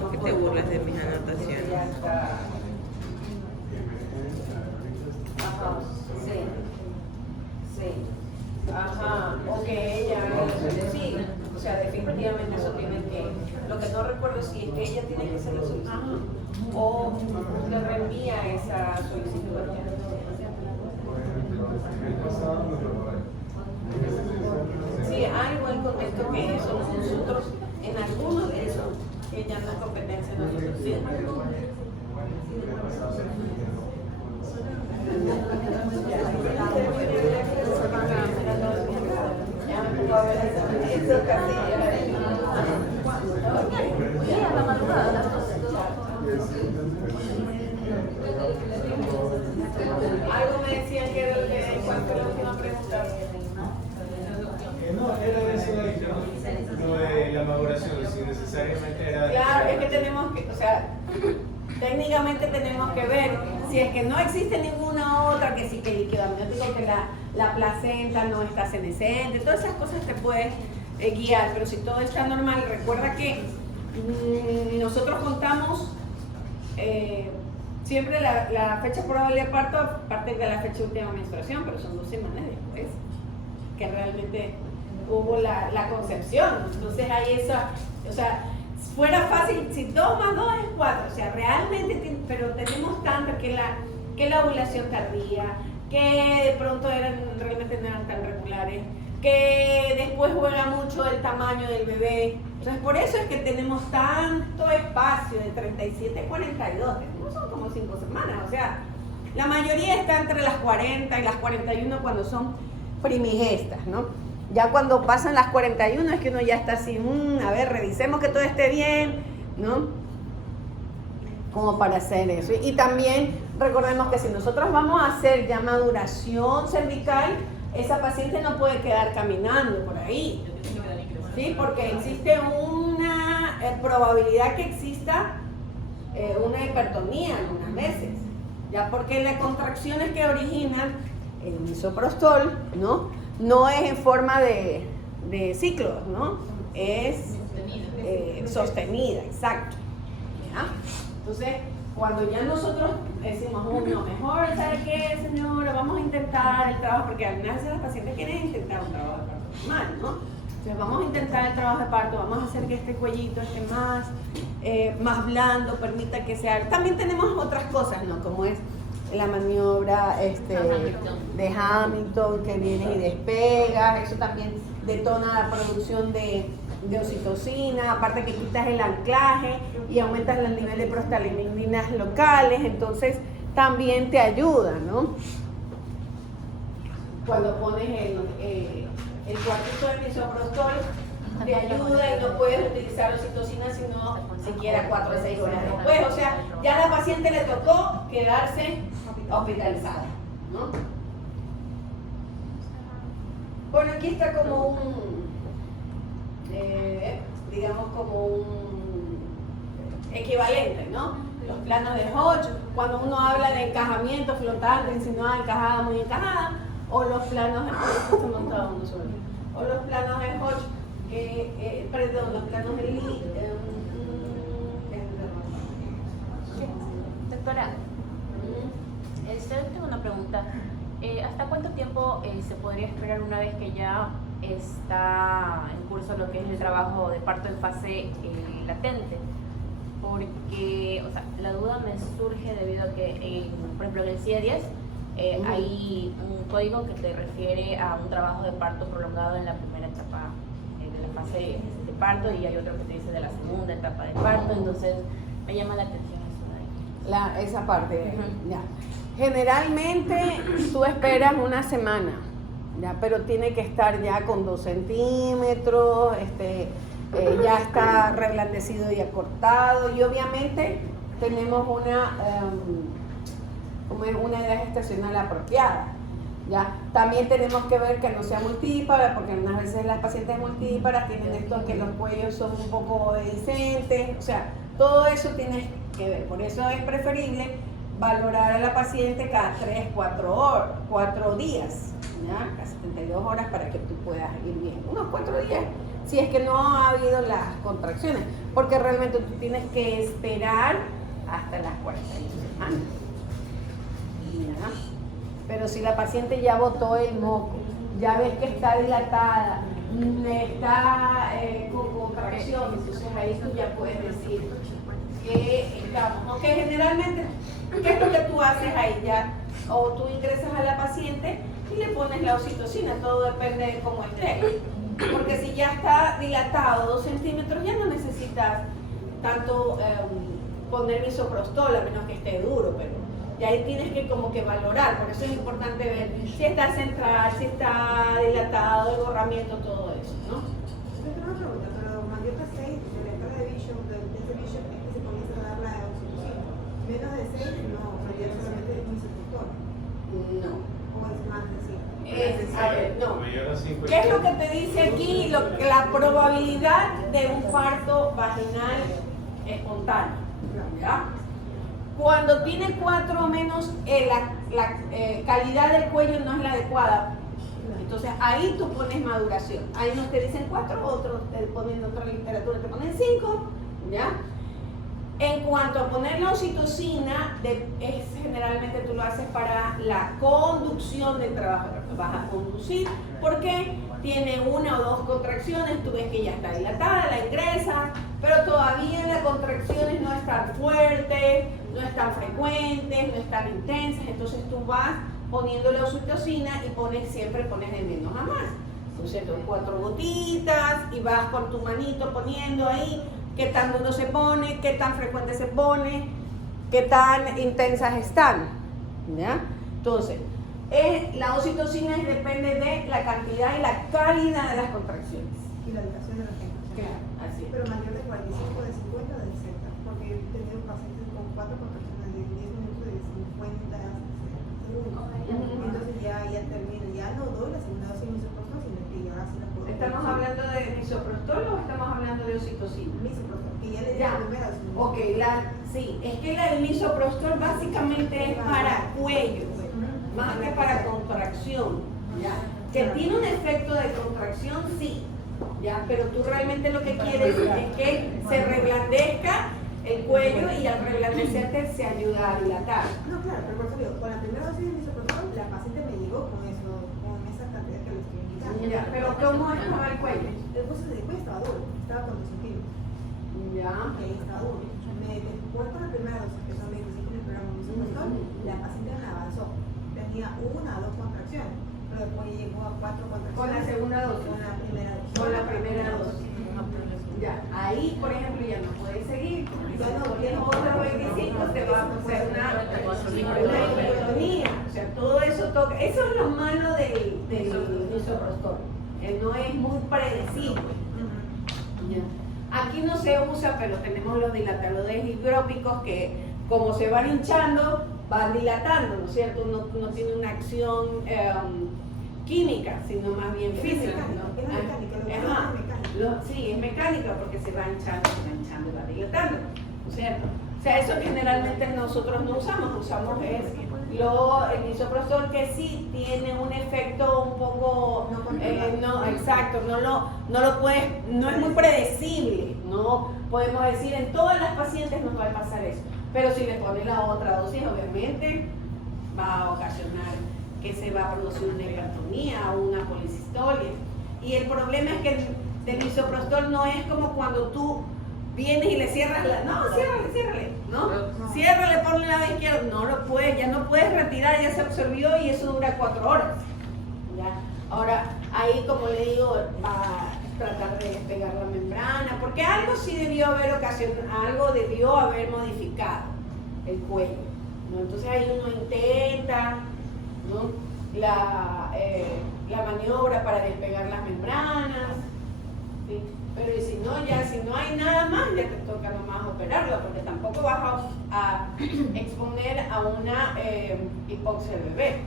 ¿Por qué te burlas de mis anotaciones? Ajá, sí. Ajá, o que ella sí, o sea, definitivamente eso tiene que, lo que no recuerdo si es que ella tiene que hacer la solicitud o le reenvía esa solicitud. Sí, hay buen contexto que eso, nosotros en algunos de esos, que ya no es competencia de nosotros, sí. Algo me decían que era lo que en cuanto a la última pregunta. No, era eso lo de la maduración, si necesariamente era... Claro, es que tenemos que, o sea, técnicamente tenemos que ver si es que no existe ninguna otra, que sí que el líquido amniótico, que la placenta no está senescente, todas esas cosas te pueden guiar, pero si todo está normal, recuerda que nosotros contamos siempre la fecha probable de parto a partir de la fecha de última menstruación, pero son 2 semanas después que realmente hubo la concepción. Entonces hay esa, o sea, fuera fácil, si 2 más 2 es 4, o sea, realmente, pero tenemos tanto que la ovulación tardía, que de pronto realmente no eran tan regulares, que después juega mucho el tamaño del bebé. Entonces por eso es que tenemos tanto espacio de 37 a 42, no son como 5 semanas, o sea, la mayoría está entre las 40 y las 41 cuando son primigestas, ¿no? Ya cuando pasan las 41 es que uno ya está así, a ver, revisemos que todo esté bien, ¿no? Como para hacer eso. Y también recordemos que si nosotros vamos a hacer ya maduración cervical, esa paciente no puede quedar caminando por ahí, ¿sí? Porque existe una probabilidad que exista una hipertonía algunas veces, ya porque las contracciones que originan el misoprostol, no es en forma de ciclos, ¿no? Es sostenida, exacto. ¿Ya? Entonces, cuando ya nosotros decimos, no, mejor, ¿sabe qué, señora? Vamos a intentar el trabajo, porque al final las pacientes quieren intentar un trabajo de parto normal, ¿no? Entonces, vamos a intentar el trabajo de parto, vamos a hacer que este cuellito esté más blando, permita que sea... También tenemos otras cosas, ¿no? Como es la maniobra de Hamilton, que viene y despega, eso también detona la producción de oxitocina, aparte que quitas el anclaje y aumentas el nivel de prostaglandinas locales, entonces también te ayuda, ¿no? Cuando pones el cuartito de misoprostol, te ayuda y no puedes utilizar oxitocina sino siquiera 4 a 6 horas después, o sea, ya a la paciente le tocó quedarse hospitalizada, ¿no? Bueno, aquí está como digamos como un equivalente, ¿no? Los planos de Hodge, cuando uno habla de encajamiento flotante, insinuada, encajada, muy encajada, o los planos de o los planos de Hodge, perdón, los planos de Lee. Doctora, tengo una pregunta. ¿Hasta cuánto tiempo se podría esperar una vez que ya está en curso lo que es el trabajo de parto en fase latente, porque, o sea, la duda me surge debido a que, por ejemplo, en el CIE 10 hay un código que te refiere a un trabajo de parto prolongado en la primera etapa de la fase de parto, y hay otro que te dice de la segunda etapa de parto. Entonces me llama la atención eso de ahí. Esa parte, Ujú. ya. Generalmente tú esperas una semana, ya, pero tiene que estar ya con 2 centímetros, ya está reblandecido y acortado, y obviamente tenemos una edad gestacional apropiada. ¿Ya? También tenemos que ver que no sea multípara, porque unas veces las pacientes multíparas tienen esto que los cuellos son un poco dehiscentes, o sea, todo eso tienes que ver. Por eso es preferible valorar a la paciente cada 4 días, ¿ya? Cada 72 horas para que tú puedas ir bien. Unos 4 días, si es que no ha habido las contracciones, porque realmente tú tienes que esperar hasta las 41 semanas. ¿Ya? Pero si la paciente ya botó el moco, ya ves que está dilatada, está con contracción, entonces ahí tú ya puedes decir que estamos. Aunque generalmente, ¿qué es lo que tú haces ahí ya? O tú ingresas a la paciente y le pones la oxitocina, todo depende de cómo esté. Porque si ya está dilatado 2 centímetros, ya no necesitas tanto poner misoprostol, a menos que esté duro, pero y ahí tienes que como que valorar, por eso es importante ver si está central, si está dilatado, el borramiento, todo eso, ¿no? Yo tengo una pregunta, pero mayor de 6 de la entrada de Vision, de este Vision, es que se comienza a dar la oxitocina. Menos de 6, no, sería solamente el misoprostol. No. O es más de 5. A ver, no. Mayor a 5. ¿Qué es lo que te dice aquí? La probabilidad de un parto vaginal espontáneo, ¿ya? Cuando tiene 4 o menos, la calidad del cuello no es la adecuada. Entonces ahí tú pones maduración. Ahí unos te dicen 4, otros te ponen otra literatura, te ponen 5, ¿ya? En cuanto a poner la oxitocina, generalmente tú lo haces para la conducción del trabajo. Vas a conducir porque tiene 1 o 2 contracciones, tú ves que ya está dilatada, la ingresas, pero todavía las contracciones no están fuertes, no están frecuentes, no están intensas, entonces tú vas poniendo la oxitocina y siempre pones de menos a más. Entonces, 4 gotitas y vas con tu manito poniendo ahí qué tan duro se pone, qué tan frecuente se pone, qué tan intensas están, ¿ya? Entonces, la oxitocina depende de la cantidad y la calidad de las contracciones. Y la duración de la gente. Claro, así es. Pero mayor de 45, de 50, de 60. Porque he tenido pacientes con 4 contracciones de 10 minutos de 50 segundos. Entonces ya termino, ya no doy la segunda dosis de misoprostol, sino que ya ahora sí la puedo. ¿Estamos hablando de misoprostol o estamos hablando de oxitocina? Misoprostol, que ya le di Ya. la primera dosis. Ok, sí, es que el misoprostol básicamente es para cuello, más que para contracción, ¿ya? Que tiene un efecto de contracción, sí, ¿ya? Pero tú realmente lo que quieres es que se reblandezca el cuello y al reblandecerte se ayuda a dilatar. No, claro, pero por eso digo, con la primera dosis de misoprostol, la paciente me llegó con eso, con esa cantidad que le estoy indicando. Ya, pero ¿cómo estaba el cuello? Después estaba duro, estaba con 2 centímetros. Ya. Que ahí estaba duro. Después con la primera dosis, que son 25 miligramos de misoprostol, la paciente me avanzó. Tenía 1 o 2 contracciones, pero después llegó a 4 contracciones. Con la segunda dosis. Con la primera dosis. Con la primera dosis. Ya, ahí por ejemplo ya no puedes seguir. Ya no, Tienes otros 25, te va a hacer una hipotonía. O sea, todo eso toca. Eso es lo malo del misoprostol. No es muy predecible. Aquí no se usa, pero tenemos los dilatadores hidrópicos que, como se van hinchando, van dilatando, ¿no es cierto? No tiene una acción química, sino más bien física, ¿no? Es mecánica, Ajá. es mecánica. Sí, es mecánica porque se va hinchando y va dilatando, ¿no es cierto? O sea, eso generalmente nosotros no usamos el misoprostol, que sí tiene un efecto un poco, exacto, no es muy predecible, no podemos decir en todas las pacientes nos va a pasar eso, pero si le pones la otra dosis, obviamente va a ocasionar que se va a producir una hipertonía o una policistolia. Y el problema es que del misoprostol no es como cuando tú vienes y le cierras la... No, ciérrale, ¿no? Ciérrale por el lado izquierdo. No lo puedes, ya no puedes retirar, ya se absorbió y eso dura 4 horas. ¿Ya? Ahora, ahí como le digo, a tratar de despegar la membrana, porque algo sí debió haber ocasionado, algo debió haber modificado el cuello, ¿no? Entonces ahí uno intenta, ¿no? la maniobra para despegar las membranas, ¿sí? Pero y si no hay nada más, ya te toca nomás operarlo, porque tampoco vas a exponer a una hipoxia del bebé.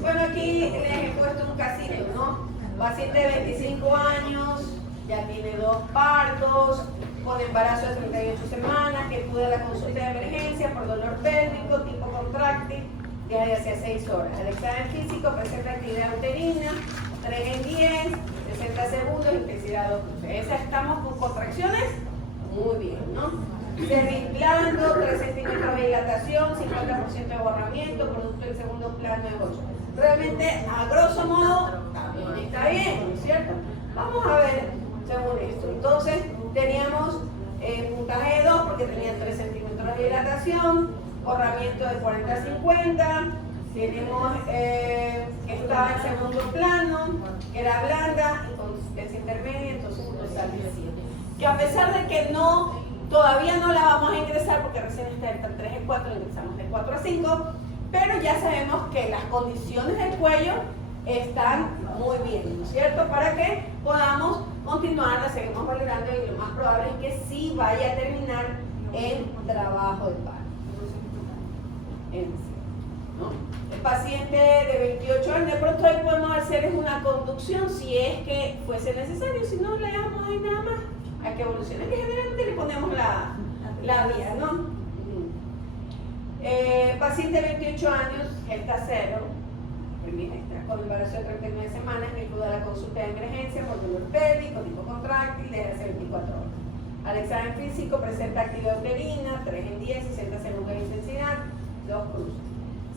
Bueno, aquí les he puesto un casito, ¿no? Paciente de 25 años, ya tiene 2 partos, con embarazo de 38 semanas, que acude a la consulta de emergencia por dolor pélvico, tipo contráctil, ya de hacia 6 horas. El examen físico presenta actividad uterina, 3 en 10, 60 segundos, intensidad 2 cruces. Esa estamos con contracciones, muy bien, ¿no? Cervix blando, 3 centímetros de dilatación, 50% de borramiento, producto del segundo plano de 8. Realmente, a grosso modo, está bien, ¿no es cierto? Vamos a ver según esto. Entonces, teníamos puntaje de 2 porque tenía 3 centímetros de dilatación, borramiento de 40 a 50, tenemos estaba en segundo plano, que era blanda, y consistencia intermedia, entonces un total de 7. Que a pesar de que todavía no la vamos a ingresar porque recién está en 3 y 4, ingresamos de 4 a 5, pero ya sabemos que las condiciones del cuello están muy bien, ¿no es cierto? Para que podamos continuar, la seguimos valorando y lo más probable es que sí vaya a terminar en trabajo de parto. ¿No? El paciente de 28 años, de pronto ahí podemos hacer es una conducción si es que fuese necesario, si no le damos ahí nada más a que evolucione, que generalmente le ponemos la vía, ¿no? Paciente de 28 años, gesta 0, con embarazo de 39 semanas, que acude a la consulta de emergencia por dolor pélvico, tipo contráctil, desde hace 24 horas. Al examen físico presenta actividad uterina, 3 en 10, 60 segundos de intensidad, 2 cruces.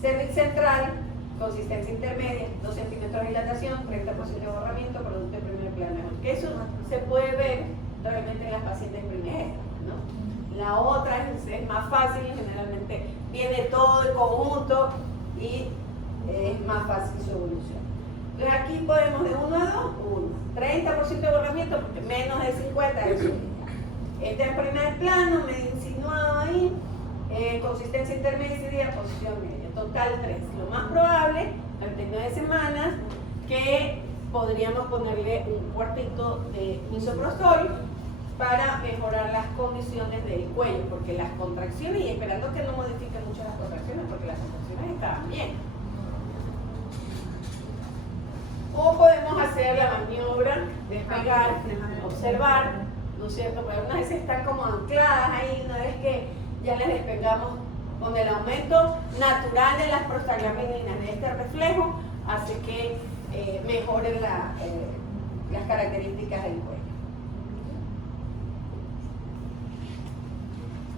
Cervix central, consistencia intermedia, 2 centímetros de dilatación, 30% de borramiento, producto de primer plano. Que eso se puede ver realmente en las pacientes primeras, ¿no? La otra es más fácil, generalmente viene todo el conjunto y es más fácil su evolución. Entonces aquí podemos de 1 a 2, 1. 30% de borramiento, porque menos de 50 es este en primer plano, medio insinuado ahí, consistencia intermedia, posición media, total 3. Lo más probable, 39 semanas, que podríamos ponerle un cuartito de misoprostol para mejorar las condiciones del cuello, porque las contracciones, y esperando que no modifiquen mucho las contracciones, porque las contracciones estaban bien. O podemos hacer la maniobra, despegar, observar, ¿no es cierto? Porque algunas veces están como ancladas ahí, una vez que ya les despegamos con el aumento natural de las prostaglandininas de este reflejo, hace que mejoren las características del cuello.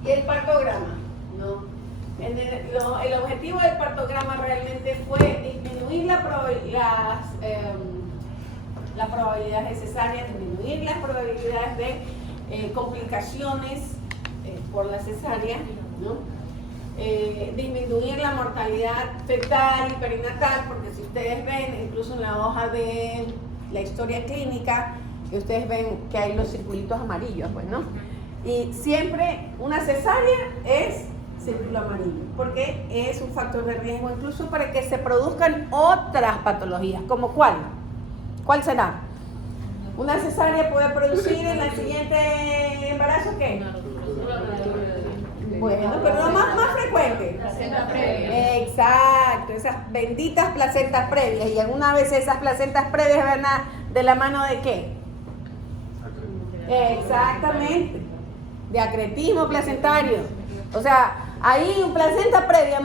Y el partograma, ¿no? El objetivo del partograma realmente fue disminuir las probabilidades de cesárea, disminuir las probabilidades de complicaciones por la cesárea, ¿no? Disminuir la mortalidad fetal y perinatal, porque si ustedes ven, incluso en la hoja de la historia clínica, que ustedes ven que hay los circulitos amarillos, pues, ¿no? Y siempre una cesárea es círculo amarillo, porque es un factor de riesgo incluso para que se produzcan otras patologías, ¿como cuál? ¿Cuál será? Una cesárea puede producir en el siguiente embarazo, ¿qué? Bueno, pero lo más frecuente. Placenta previa. Exacto, esas benditas placentas previas. Y alguna vez esas placentas previas van de la mano de qué? Exactamente, de acretismo placentario. O sea, ahí un placenta previa,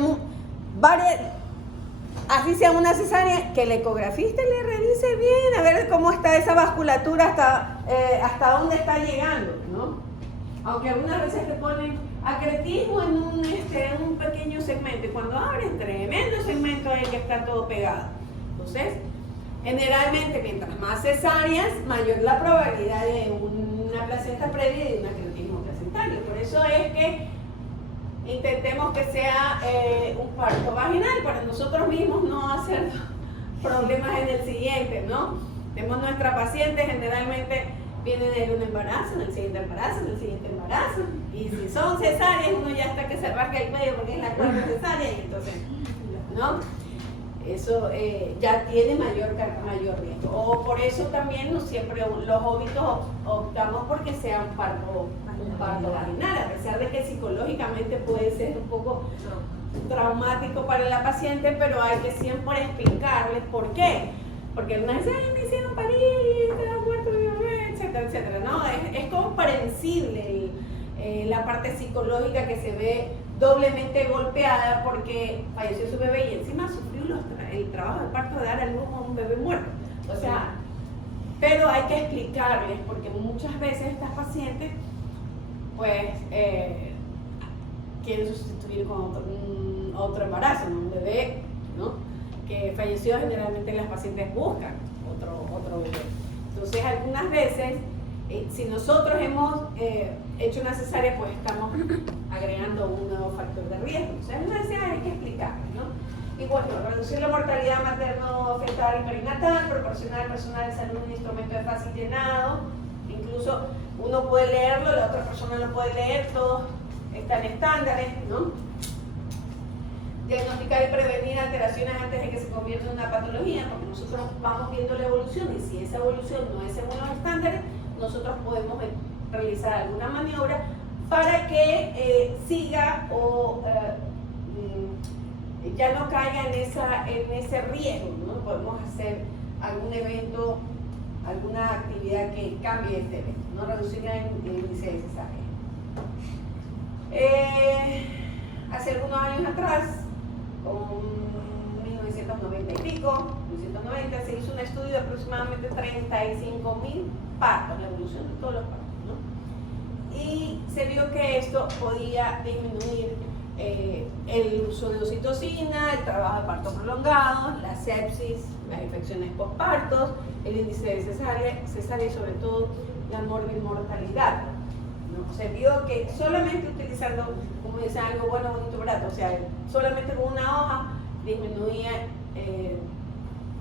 así sea una cesárea, que el ecografista le revise bien, a ver cómo está esa vasculatura, hasta dónde está llegando, ¿no? Aunque algunas veces te ponen acretismo en un pequeño segmento, y cuando abres tremendo segmento ahí que está todo pegado. Entonces, generalmente mientras más cesáreas, mayor la probabilidad de una placenta previa y de un acretismo placentario. Por eso es que intentemos que sea un parto vaginal para nosotros mismos no hacer problemas en el siguiente, ¿no? Tenemos nuestra paciente, generalmente viene de un embarazo, en el siguiente embarazo, en el siguiente embarazo, y si son cesáreas, uno ya está que se rasca el cuello porque es la cuarta cesárea, y entonces, ¿no? Eso ya tiene mayor riesgo. O por eso también no siempre los óbitos optamos porque sea un parto vaginal, a pesar de que psicológicamente puede ser un poco traumático para la paciente, pero hay que siempre explicarles por qué. Porque algunas dicen, ay, me hicieron parir, estaba muerto mi bebé, etcétera, etcétera. No, es comprensible la parte psicológica que se ve doblemente golpeada porque falleció su bebé y encima sufrió el trabajo de parto de dar a luz a un bebé muerto. O sea, pero hay que explicarles porque muchas veces estas pacientes pues quieren sustituir con otro embarazo, ¿no? Un bebé, ¿no? Que falleció, generalmente las pacientes buscan otro bebé. Entonces, algunas veces, si nosotros hemos hecho una cesárea, pues estamos agregando un nuevo factor de riesgo. O sea, algunas veces hay que explicar, ¿no? Y bueno, reducir la mortalidad materno-fetal y perinatal, proporcionar al personal de salud un instrumento de fácil llenado. Incluso uno puede leerlo, la otra persona lo puede leer, todos están estándares, ¿no? Diagnosticar y prevenir alteraciones antes de que se convierta en una patología, porque nosotros vamos viendo la evolución y si esa evolución no es según los estándares, nosotros podemos realizar alguna maniobra para que siga o ya no caiga en ese riesgo, ¿no? Podemos hacer algún evento, alguna actividad que cambie este evento, ¿no? Reducir el índice de cesárea. Hace algunos años atrás, con 1990 y pico, 1990, se hizo un estudio de aproximadamente 35.000 partos, la evolución de todos los partos, ¿no? Y se vio que esto podía disminuir el uso de oxitocina, el trabajo de parto prolongado, la sepsis, las infecciones postpartos, el índice de cesárea y sobre todo la morbimortalidad, ¿no? Se vio que solamente utilizando, como dicen, algo bueno, bonito, barato, o sea, solamente con una hoja disminuía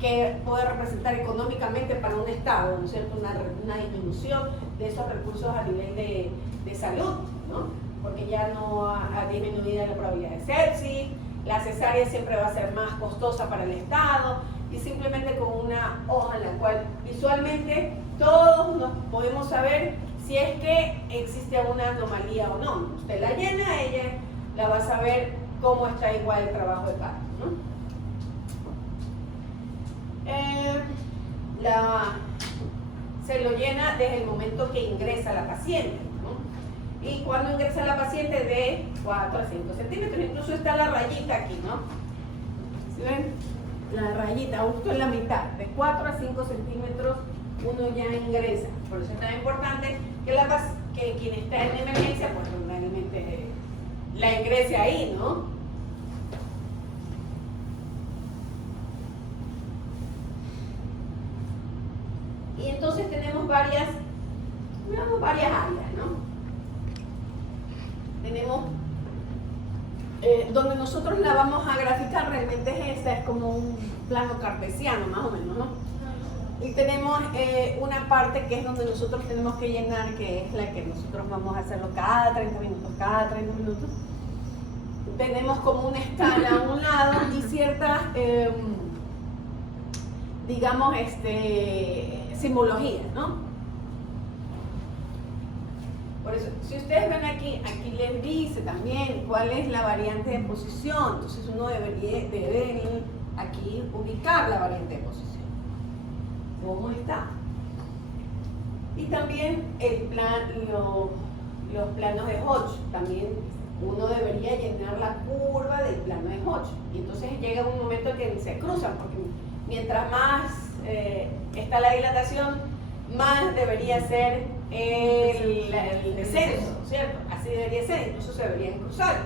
que puede representar económicamente para un estado, ¿no es cierto?, una disminución de esos recursos a nivel de salud, ¿no? Porque ya no ha disminuido la probabilidad de sepsis, la cesárea siempre va a ser más costosa para el Estado, y simplemente con una hoja en la cual visualmente todos nos podemos saber si es que existe una anomalía o no. Usted la llena, ella la va a saber cómo está igual el trabajo de parto, ¿no? Se lo llena desde el momento que ingresa la paciente, ¿no? Y cuando ingresa la paciente de 4 a 5 centímetros, incluso está la rayita aquí, ¿no? ¿Sí ven? La rayita, justo en la mitad, de 4 a 5 centímetros uno ya ingresa. Por eso es tan importante que quien está en emergencia, pues realmente la ingrese ahí, ¿no? Y entonces tenemos varias áreas, ¿no? Tenemos donde nosotros la vamos a graficar, realmente es esta, es como un plano cartesiano más o menos, ¿no? Y tenemos una parte que es donde nosotros tenemos que llenar, que es la que nosotros vamos a hacerlo cada 30 minutos. Tenemos como una escala a un lado y ciertas, digamos, simbologías, ¿no? Por eso, si ustedes ven aquí les dice también cuál es la variante de posición. Entonces uno debe aquí ubicar la variante de posición. ¿Cómo está? Y también los planos de Hodge. También uno debería llenar la curva del plano de Hodge. Y entonces llega un momento en que se cruzan, porque mientras más está la dilatación, más debería ser el descenso, ¿cierto? Así debería ser, incluso se deberían cruzar.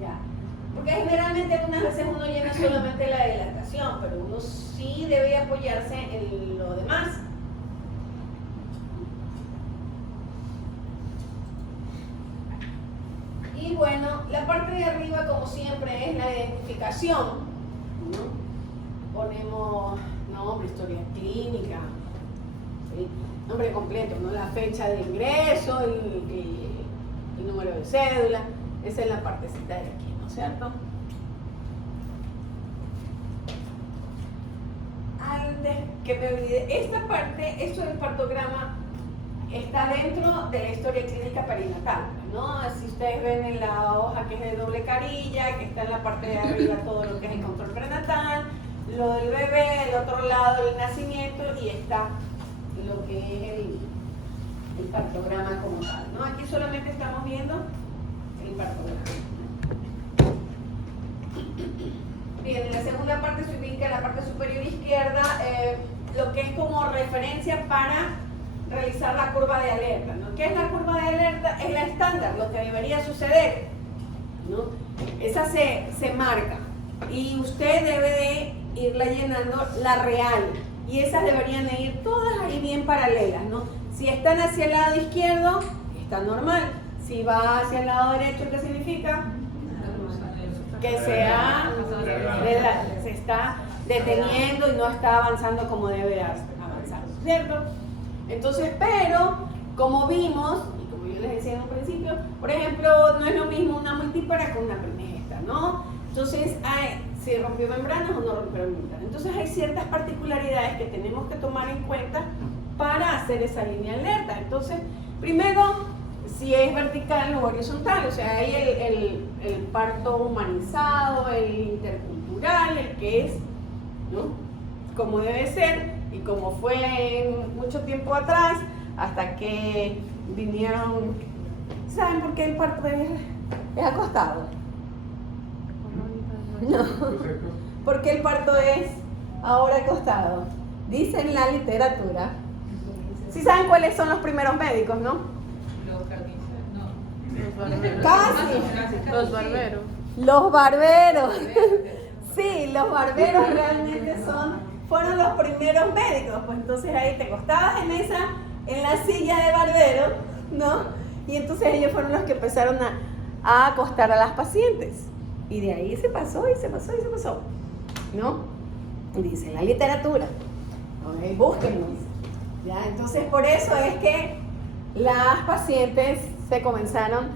¿Ya? Porque generalmente algunas veces uno llena solamente la dilatación, pero uno sí debe apoyarse en lo demás. Y bueno, la parte de arriba, como siempre, es la identificación, ¿no? Ponemos nombre, historia clínica, ¿sí? Nombre completo, ¿no? La fecha de ingreso, el número de cédula. Esa es la partecita de aquí, ¿no es cierto? Antes que me olvide, esta parte, esto del partograma, está dentro de la historia clínica perinatal, ¿no? Si ustedes ven en la hoja que es de doble carilla, que está en la parte de arriba todo lo que es el control prenatal, lo del bebé, el otro lado el nacimiento, y está lo que es el partograma como tal, ¿no? Aquí solamente estamos viendo el partograma. Bien, en la segunda parte se ubica en la parte superior izquierda lo que es como referencia para realizar la curva de alerta, ¿no? ¿Qué es la curva de alerta? Es la estándar, lo que debería suceder, ¿no? Esa se marca y usted debe de irla llenando la real, y esas deberían de ir todas ahí bien paralelas, ¿no? Si están hacia el lado izquierdo, está normal. Si va hacia el lado derecho, ¿qué significa? Que se está deteniendo y no está avanzando como debe avanzar, ¿cierto? Entonces, pero como vimos, y como yo les decía en un principio, por ejemplo, no es lo mismo una multípara con una primigesta, ¿no? Entonces, si rompió membranas o no rompió membranas. Entonces, hay ciertas particularidades que tenemos que tomar en cuenta para hacer esa línea alerta. Entonces, primero, si es vertical o horizontal, o sea, hay el parto humanizado, el intercultural, el que es, ¿no? Como debe ser y como fue mucho tiempo atrás, hasta que vinieron. ¿Saben por qué el parto es acostado? No, porque el parto es ahora acostado. Dice en la literatura. ¿Sí saben cuáles son los primeros médicos, no? Casi. Los barberos. Los barberos. Sí, los barberos realmente fueron los primeros médicos. Pues entonces ahí te acostabas en la silla de barbero, ¿no? Y entonces ellos fueron los que empezaron a acostar a las pacientes. Y de ahí se pasó, ¿no? Dice la literatura. ¿No? Búsquenlo. ¿Ya? Entonces por eso es que las pacientes se comenzaron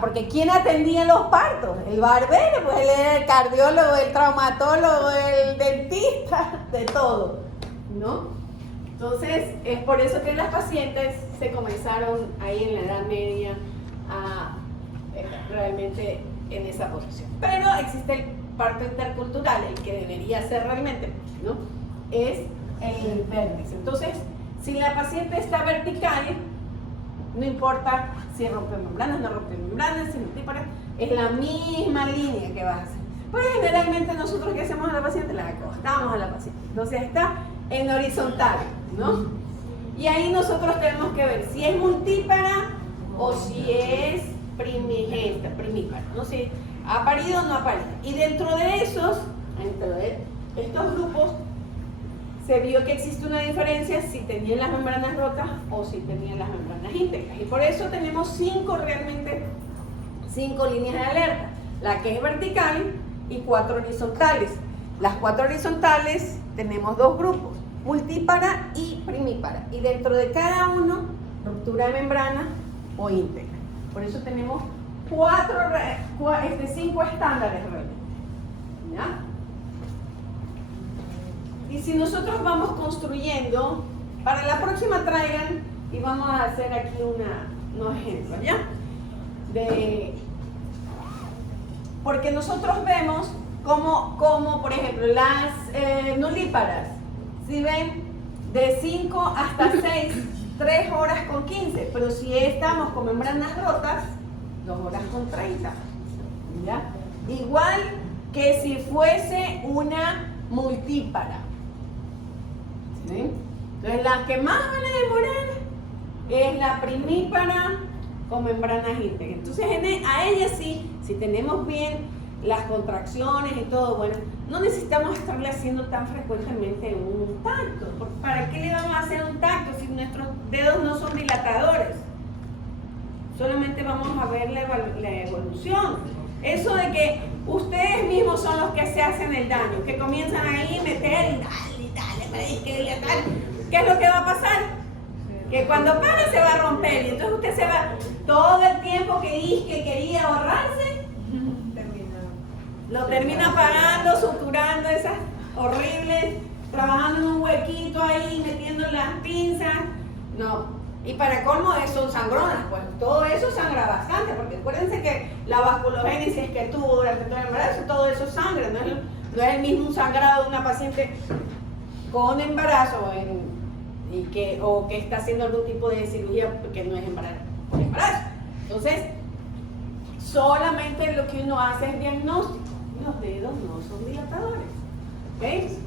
porque ¿quién atendía los partos? El barbero, pues él era el cardiólogo, el traumatólogo, el dentista, de todo, ¿no? Entonces es por eso que las pacientes se comenzaron ahí en la Edad Media a realmente en esa posición. Pero existe el parto intercultural, el que debería ser realmente, ¿no? Es el vértice. Entonces, si la paciente está vertical, no importa si rompe membranas, no rompe membranas, si multípara, es la misma línea que vas a hacer. Pero generalmente nosotros, ¿qué hacemos a la paciente? La acostamos a la paciente. Entonces está en horizontal, ¿no? Y ahí nosotros tenemos que ver si es multípara o si es primípara, ¿no? Si ha parido o no ha parido. Y dentro de estos grupos, se vio que existe una diferencia si tenían las membranas rotas o si tenían las membranas íntegras. Y por eso tenemos cinco líneas de alerta. La que es vertical y 4 horizontales. Las 4 horizontales tenemos 2 grupos, multípara y primípara. Y dentro de cada uno, ruptura de membrana o íntegra. Por eso tenemos 5 estándares realmente. ¿Ya? Y si nosotros vamos construyendo, para la próxima traigan y vamos a hacer aquí unos ejemplos, ¿ya? Porque nosotros vemos como por ejemplo, las nulíparas, si ven, de 5 hasta 6, 3 horas con 15, pero si estamos con membranas rotas, 2 horas con 30, ¿ya? Igual que si fuese una multípara. ¿Sí? Entonces las que más van a demorar es la primípara con membranas íntegras. Entonces a ella sí, si tenemos bien las contracciones y todo, bueno, no necesitamos estarle haciendo tan frecuentemente un tacto. ¿Para qué le vamos a hacer un tacto si nuestros dedos no son dilatadores? Solamente vamos a ver la evolución. Eso de que ustedes mismos son los que se hacen el daño, que comienzan ahí a meter y dale, hay que dilatar. ¿Qué es lo que va a pasar? Que cuando para se va a romper y entonces usted se va todo el tiempo que quería ahorrarse, lo termina pagando, suturando esas horribles, trabajando en un huequito ahí, metiendo las pinzas. No. Y para colmo son sangronas, pues todo eso sangra bastante, porque acuérdense que la vasculogénesis que tuvo durante todo el embarazo, todo eso sangra, no es el mismo sangrado de una paciente con embarazo o que está haciendo algún tipo de cirugía que no es embarazo. Entonces, solamente lo que uno hace es diagnóstico. Los dedos no son dilatadores. ¿Veis?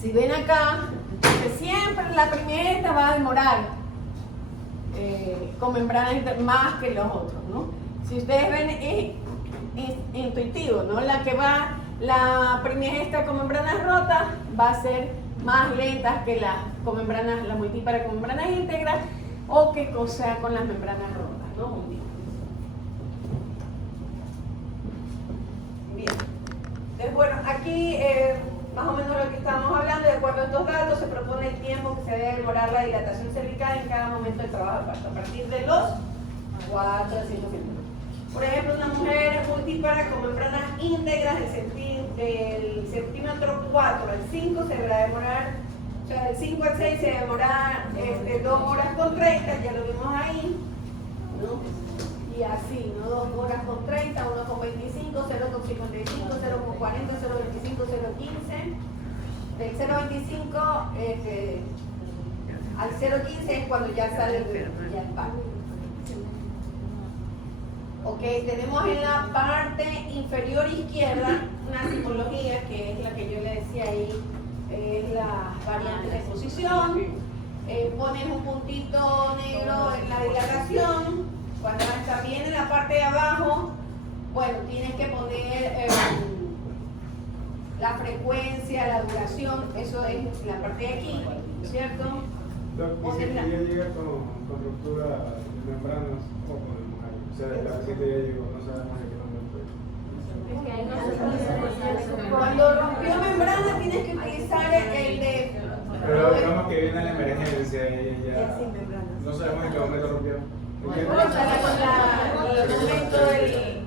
Si ven acá, que siempre la primera va a demorar con membranas más que los otros, ¿no? Si ustedes ven, es intuitivo, ¿no? La primera con membranas rotas va a ser más lentas que las con membranas, la multípara con membranas íntegras o que sea con las membranas rotas, ¿no? Bien. Entonces, bueno, aquí más o menos lo que estamos hablando, de acuerdo a estos datos, se propone el tiempo que se debe demorar la dilatación cervical en cada momento del trabajo de parto, a partir de los 4 a 5 minutos. Por ejemplo, una mujer multípara con membranas íntegras del centímetro 4 al 5 se va a demorar, o sea, del 5 al 6 se va a demorar 2 horas con 30, ya lo vimos ahí, ¿no? Y así, ¿no? 2 horas con 30, 1 con 25, 0 con 55, 0 con 40, 0 25, 0 15. Del 0.25 al 0.15 es cuando ya sale el parto. Ok, tenemos en la parte inferior izquierda una simbología que es la que yo le decía ahí, es la variante de posición. Pones un puntito negro en la dilatación. Cuando está bien en la parte de abajo, bueno, tienes que poner la frecuencia, la duración, eso es la parte de aquí, ¿cierto? Doc, ¿y si ella llega con ruptura de membranas o con el mujer? O sea, la paciente ya llegó, no sabemos de qué momento. Cuando rompió membrana tienes que utilizar el de... Pero digamos que viene la emergencia y ella Ya sin membranas. no sabemos en qué momento rompió.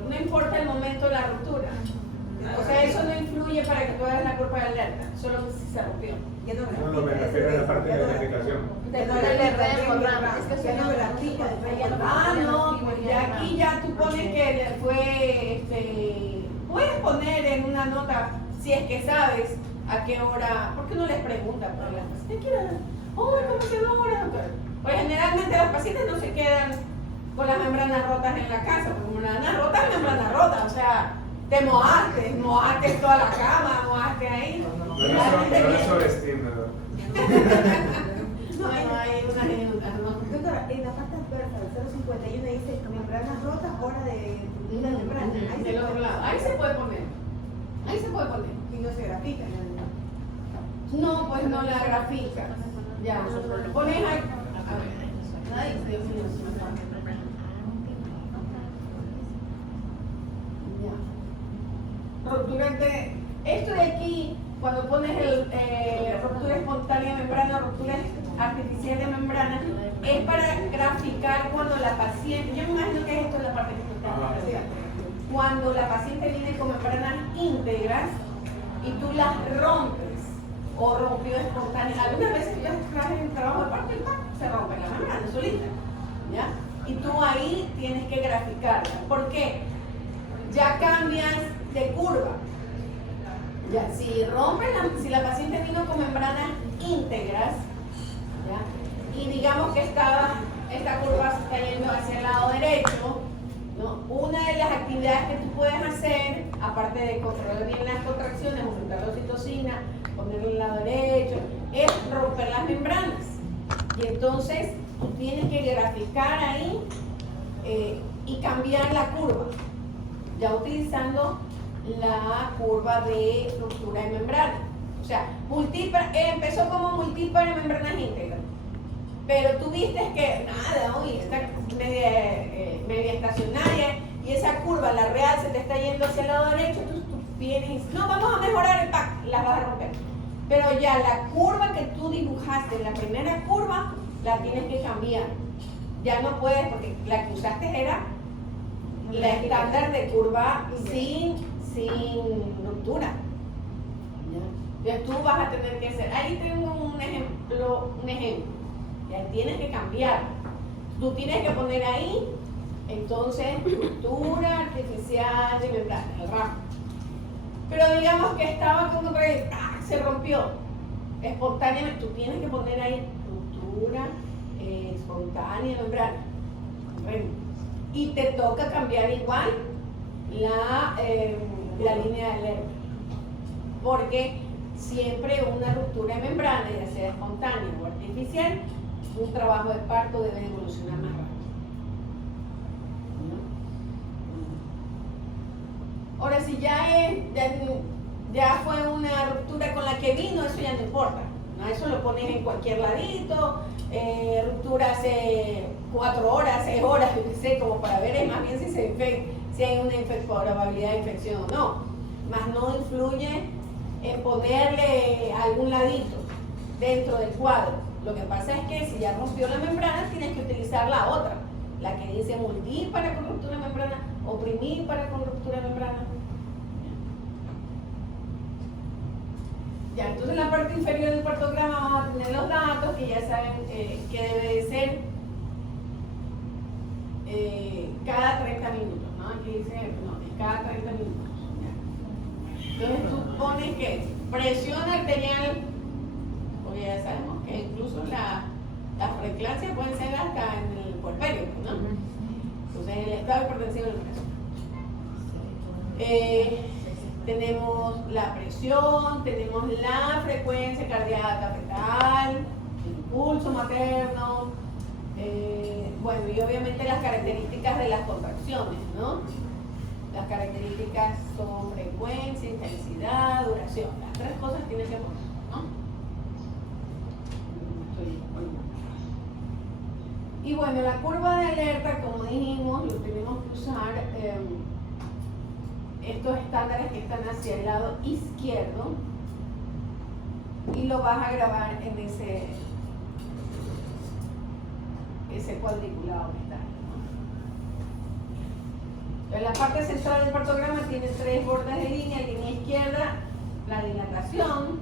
No importa el momento de la ruptura. O sea, eso no influye para que tú hagas la curva de alerta, solo si se rompió. Ya no me No, me refiero a la parte de la identificación. No, pues ya aquí ya tú pones que fue, puedes poner en una nota, si es que sabes a qué hora, ¿por qué no les preguntan? ¿Cómo quedó ahora, doctor? Pues generalmente las pacientes no se quedan con las membranas rotas en la casa, porque membranas rotas es membrana rota, o sea, te mojaste toda la cama, mojaste ahí. No lo sobreestime, ¿no? No, hay una anécdota, ¿no? Doctora, en la parte adversa del 051 dice membranas rotas, hora de membrana. Del otro lado, ahí se puede poner. Y no se grafica. No, pues no la grafica. Ya, pones ahí. Ay, Dios mío, se me va. Ya. Ruptura de... Esto de aquí, cuando pones ruptura espontánea de membrana, ruptura artificial de membrana, es para graficar cuando la paciente, yo me imagino que esto es la parte que tú estás haciendo. Cuando la paciente viene con membranas íntegras y tú las rompes o rompió espontánea. Algunas veces tú estás en el trabajo de parto y se rompe la membrana solita, ¿ya? Y tú ahí tienes que graficarla. ¿Por qué? Ya cambias de curva. Ya, si la paciente vino con membranas íntegras, ¿ya? Y digamos que esta curva se está yendo hacia el lado derecho, ¿no? Una de las actividades que tú puedes hacer, aparte de controlar bien las contracciones, aumentar la oxitocina, ponerle el lado derecho, es romper las membranas. Y entonces tú tienes que graficar ahí y cambiar la curva, ya utilizando la curva de ruptura de membrana. O sea, empezó como multípara membranas íntegras, pero tú viste que nada, oye, está media estacionaria y esa curva, la real, se te está yendo hacia el lado derecho, tú vienes y dices, no, vamos a mejorar el pack, las vas a romper. Pero ya la curva que tú dibujaste, la primera curva, la tienes que cambiar. Ya no puedes, porque la que usaste era la estándar de curva sin ruptura. Entonces tú vas a tener que hacer, ahí tengo un ejemplo, ya tienes que cambiar. Tú tienes que poner ahí, entonces, ruptura artificial de membrana, el ramo. Pero digamos que estaba como que se rompió espontáneamente, tú tienes que poner ahí ruptura espontánea de membrana. Bueno, y te toca cambiar igual la línea de alerta, porque siempre una ruptura de membrana, ya sea espontánea o artificial, un trabajo de parto debe evolucionar más rápido. Ahora, si ya fue una ruptura con la que vino, eso ya no importa, ¿no? Eso lo pones en cualquier ladito, ruptura hace 4 horas, 6 horas, yo qué sé, como para ver más bien si hay una probabilidad de infección o no. Más no influye en ponerle algún ladito dentro del cuadro. Lo que pasa es que si ya rompió la membrana, tienes que utilizar la otra, la que dice multípara con ruptura de membrana, oprimípara con ruptura de membrana. Ya, entonces en la parte inferior del partograma vamos a tener los datos que ya saben que debe de ser cada 30 minutos, ¿no? Aquí dice, cada 30 minutos. Ya. Entonces tú pones que presión arterial, porque ya sabemos que incluso las preeclampsias pueden ser hasta en el puerperio, ¿no? Entonces el estado hipertensivo del corazón. Tenemos la presión, tenemos la frecuencia cardíaca fetal, el pulso materno, bueno, y obviamente las características de las contracciones, ¿no? Las características son frecuencia, intensidad, duración. Las 3 cosas tienes que poner, ¿no? Y bueno, la curva de alerta, como dijimos, lo tenemos que usar estos estándares que están hacia el lado izquierdo y lo vas a grabar en ese cuadriculado que está, ¿no? En la parte central del partograma tiene 3 bordes de línea izquierda, la dilatación,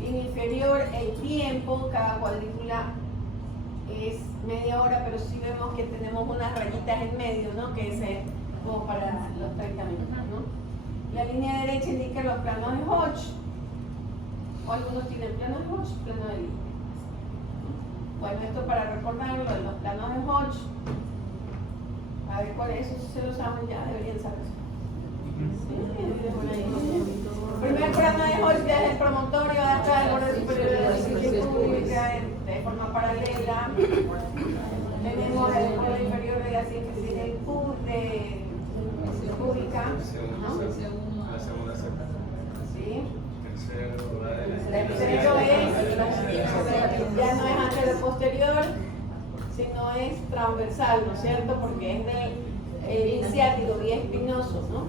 línea inferior, el tiempo, cada cuadrícula es media hora, pero sí vemos que tenemos unas rayitas en medio, ¿no? Que es como para los 30 minutos, ¿no? La línea derecha indica los planos de Hodge, o algunos tienen plano de Hodge, plano de línea. Bueno, esto para recordarlo, de los planos de Hodge, a ver cuál es, eso se lo saben ya, deberían saberlo. El primer plano de Hodge ya es el promontorio hasta el borde superior de la cintura pública de forma paralela. Tenemos el borde inferior de la cintura pública. La segunda secta. ¿Sí? El tercero ya no es anterior-posterior, sino es transversal, ¿no es cierto? Porque es del iniciático y espinoso, ¿no?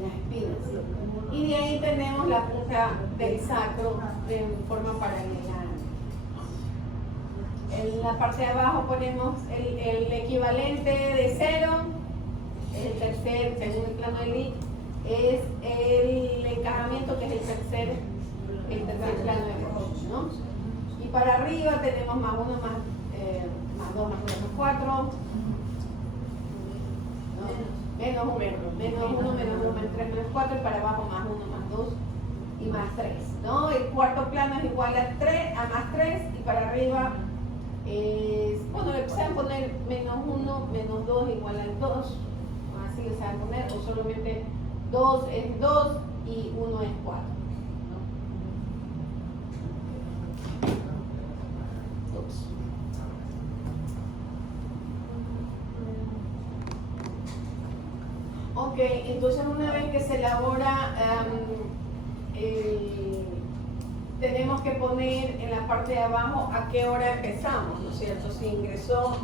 Las espinas. Y de ahí tenemos la punta del sacro de forma paralela. En la parte de abajo ponemos el equivalente de 0, el tercer, según el plano de Lee, es el encajamiento, que es el tercer plano de Hodge, ¿no? Y para arriba tenemos más 1, más 2, más 3, más 4, ¿no? Menos 1, menos 1, menos 2, menos 3, menos 4, y para abajo más 1, más 2 y más 3, ¿no? El cuarto plano es igual a más 3, y para arriba es, bueno, le pueden poner menos 1, menos 2 igual al 2, así le saben poner, o solamente 2 es 2 y 1 es 4. Ok, entonces una vez que se elabora, tenemos que poner en la parte de abajo a qué hora empezamos, ¿no es cierto? Si ingresó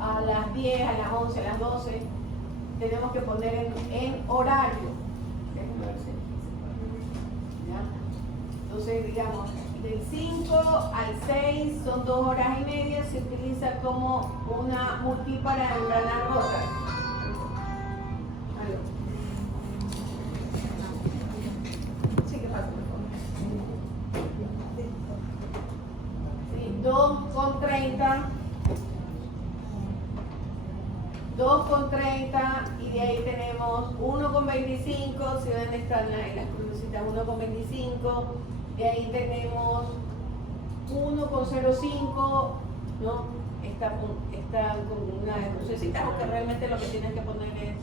a las 10, a las 11, a las 12, tenemos que poner en horario. Déjenme ver si- ¿ya? Entonces, digamos, del 5 al 6 son 2 horas y media, se utiliza como una multi para membranas rotas. Aló. Sí, ¿qué pasa, por favor? Sí, 2,30. 2,30 y de ahí tenemos 1,25, si ven están las crucecitas 1,25, de ahí tenemos 1,05, ¿no? Está con una crucecita, aunque realmente lo que tienes que poner es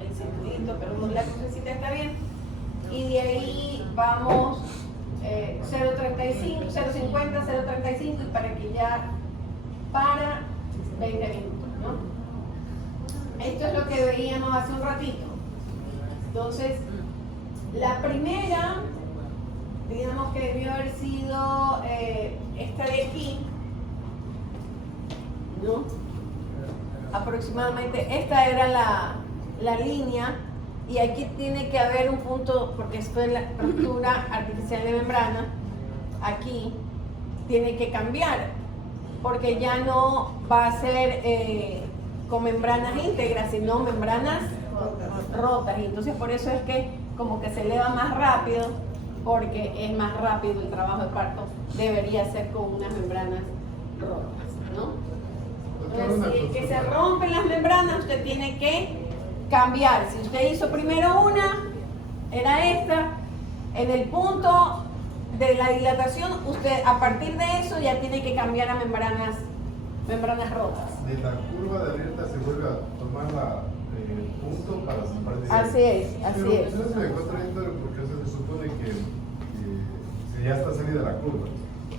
el circulito, pero la crucecita está bien. Y de ahí vamos 0,35, 0,50, 0,35 y para que ya para 20 minutos, ¿no? Esto es lo que veíamos hace un ratito. Entonces, la primera, digamos que debió haber sido esta de aquí, ¿no? Aproximadamente, esta era la línea, y aquí tiene que haber un punto, porque esto es la ruptura artificial de membrana, aquí tiene que cambiar, porque ya no va a ser con membranas íntegras, sino membranas rotas, y entonces por eso es que como que se eleva más rápido, porque es más rápido el trabajo de parto, debería ser con unas membranas rotas, ¿no? Entonces, si es que se rompen las membranas, usted tiene que cambiar. Si usted hizo primero una, era esta, en el punto de la dilatación, usted a partir de eso ya tiene que cambiar a membranas rotas. De la curva de alerta se vuelve a tomar el punto para separar. Así es. Pero eso es medio contradictorio porque se supone que ya está salida la curva,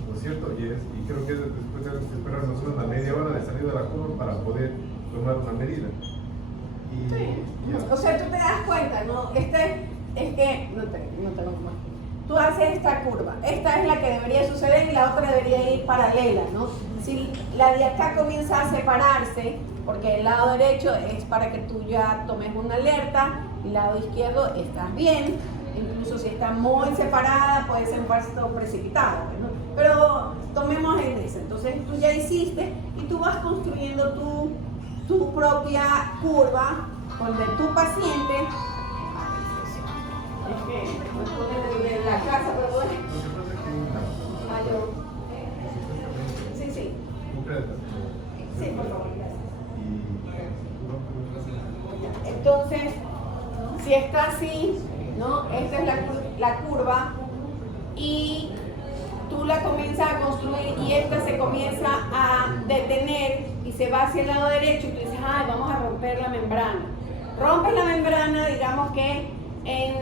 ¿no es cierto? Y creo que después tenemos que esperar más o menos una media hora de salida de la curva para poder tomar una medida. O sea, tú te das cuenta, ¿no? Es que, no tengo más. Tú haces esta curva, esta es la que debería suceder y la otra debería ir paralela, ¿no? Si la de acá comienza a separarse, porque el lado derecho es para que tú ya tomes una alerta, el lado izquierdo estás bien, incluso si está muy separada puede ser un parto precipitado, ¿no? Pero tomemos en eso, entonces tú ya hiciste y tú vas construyendo tu propia curva donde tu paciente, es que me ponen en la casa, pero bueno. Sí, por favor. Entonces, si está así, ¿no? Esta es la curva y tú la comienzas a construir y esta se comienza a detener y se va hacia el lado derecho y tú dices, vamos a romper la membrana. Rompes la membrana, digamos que en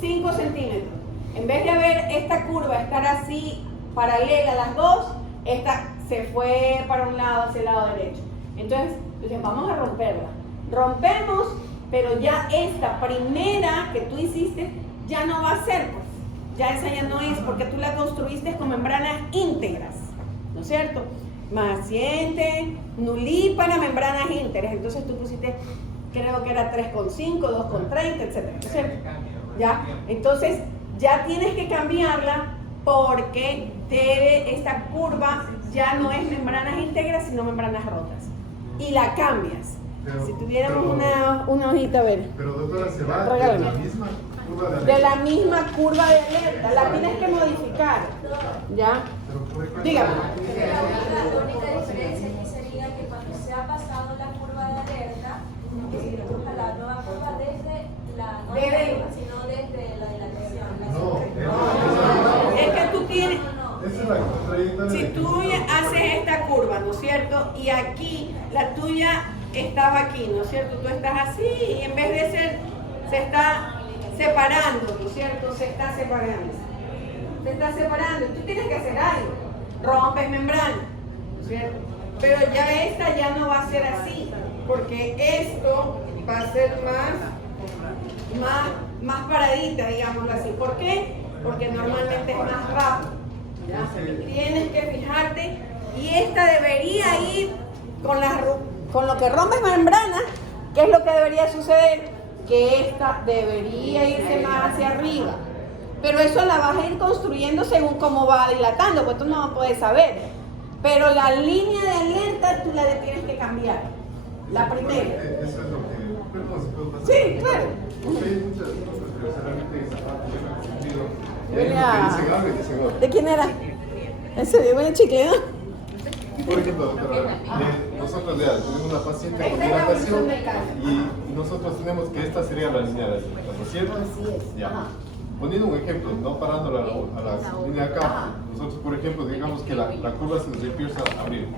5 centímetros. En vez de haber esta curva estar así paralela a las dos, esta se fue para un lado, hacia el lado derecho. Entonces, vamos a romperla. Rompemos, pero ya esta primera que tú hiciste ya no va a ser, pues. Ya esa ya no es, porque tú la construiste con membranas íntegras, ¿no es cierto? Maciente, nulípara, membranas íntegras. Entonces tú pusiste, creo que era 3,5, 2,30, etc. ¿No es cierto? ¿Ya? Entonces ya tienes que cambiarla porque esta curva ya no es membranas íntegras, sino membranas rotas. Y la cambias. Si tuviéramos una hojita, a ver. Pero doctora, se va Regálame. de la misma curva de alerta. De la misma curva de alerta, la tienes que modificar. ¿Ya? Dígame. La única diferencia aquí sería que cuando se ha pasado la curva de alerta, que se dibuja la nueva curva desde no sino desde la dilatación. Es que tú tienes. Esa es la contradictoria. Si tú haces esta curva, ¿no es cierto? Y aquí, la tuya estaba aquí, ¿no es cierto? Tú estás así y en vez de ser, se está separando, ¿no es cierto? Se está separando. Se está separando y tú tienes que hacer algo. Rompes membrana, ¿no es cierto? Pero ya esta ya no va a ser así, porque esto va a ser más más paradita, digámoslo así. ¿Por qué? Porque normalmente es más rápido. ¿Ya? Tienes que fijarte, y esta debería ir con lo que rompes membrana. ¿Qué es lo que debería suceder? Que esta debería irse más hacia arriba. Pero eso la vas a ir construyendo según cómo va dilatando, pues tú no puedes saber. Pero la línea de alerta tú la tienes que cambiar. La primera. Eso es lo que... Perdón, ¿se puede pasar? Sí, claro. Porque hay muchas cosas, pero solamente esa parte yo no he entendido. Dicen algo y dicen otro. ¿De quién era? Ese de buen chicle, ¿no? Por ejemplo, doctora, nosotros ya tenemos una paciente con Esta es la dilatación posición del caso. y nosotros tenemos que esta sería la línea de alerta, ¿no es cierto? Así es. Ya. Ajá. Poniendo un ejemplo, no parándola a la línea de acá, Ajá. nosotros, por ejemplo, digamos que la curva se nos empieza a abrir.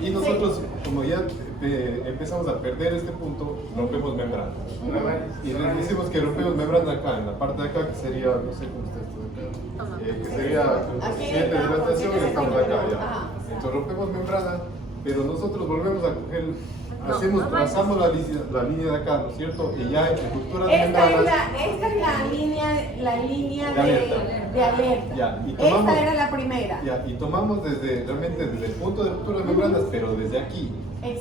Y nosotros, como ya empezamos a perder este punto, rompemos membrana. Y les decimos que rompemos membrana acá, en la parte de acá, que sería, no sé cómo está esto de acá, que sería Aquí 7 de estamos, dilatación y estamos acá Ajá. ya. Entonces rompemos membrana, pero nosotros volvemos a coger, trazamos la línea de acá, ¿no es cierto? Y ya en estructura de membrana. Esta es la línea De alerta. de alerta. Ya, y tomamos- Esta era la primera. Ya, y tomamos realmente desde el punto de ruptura de membranas, pero desde aquí.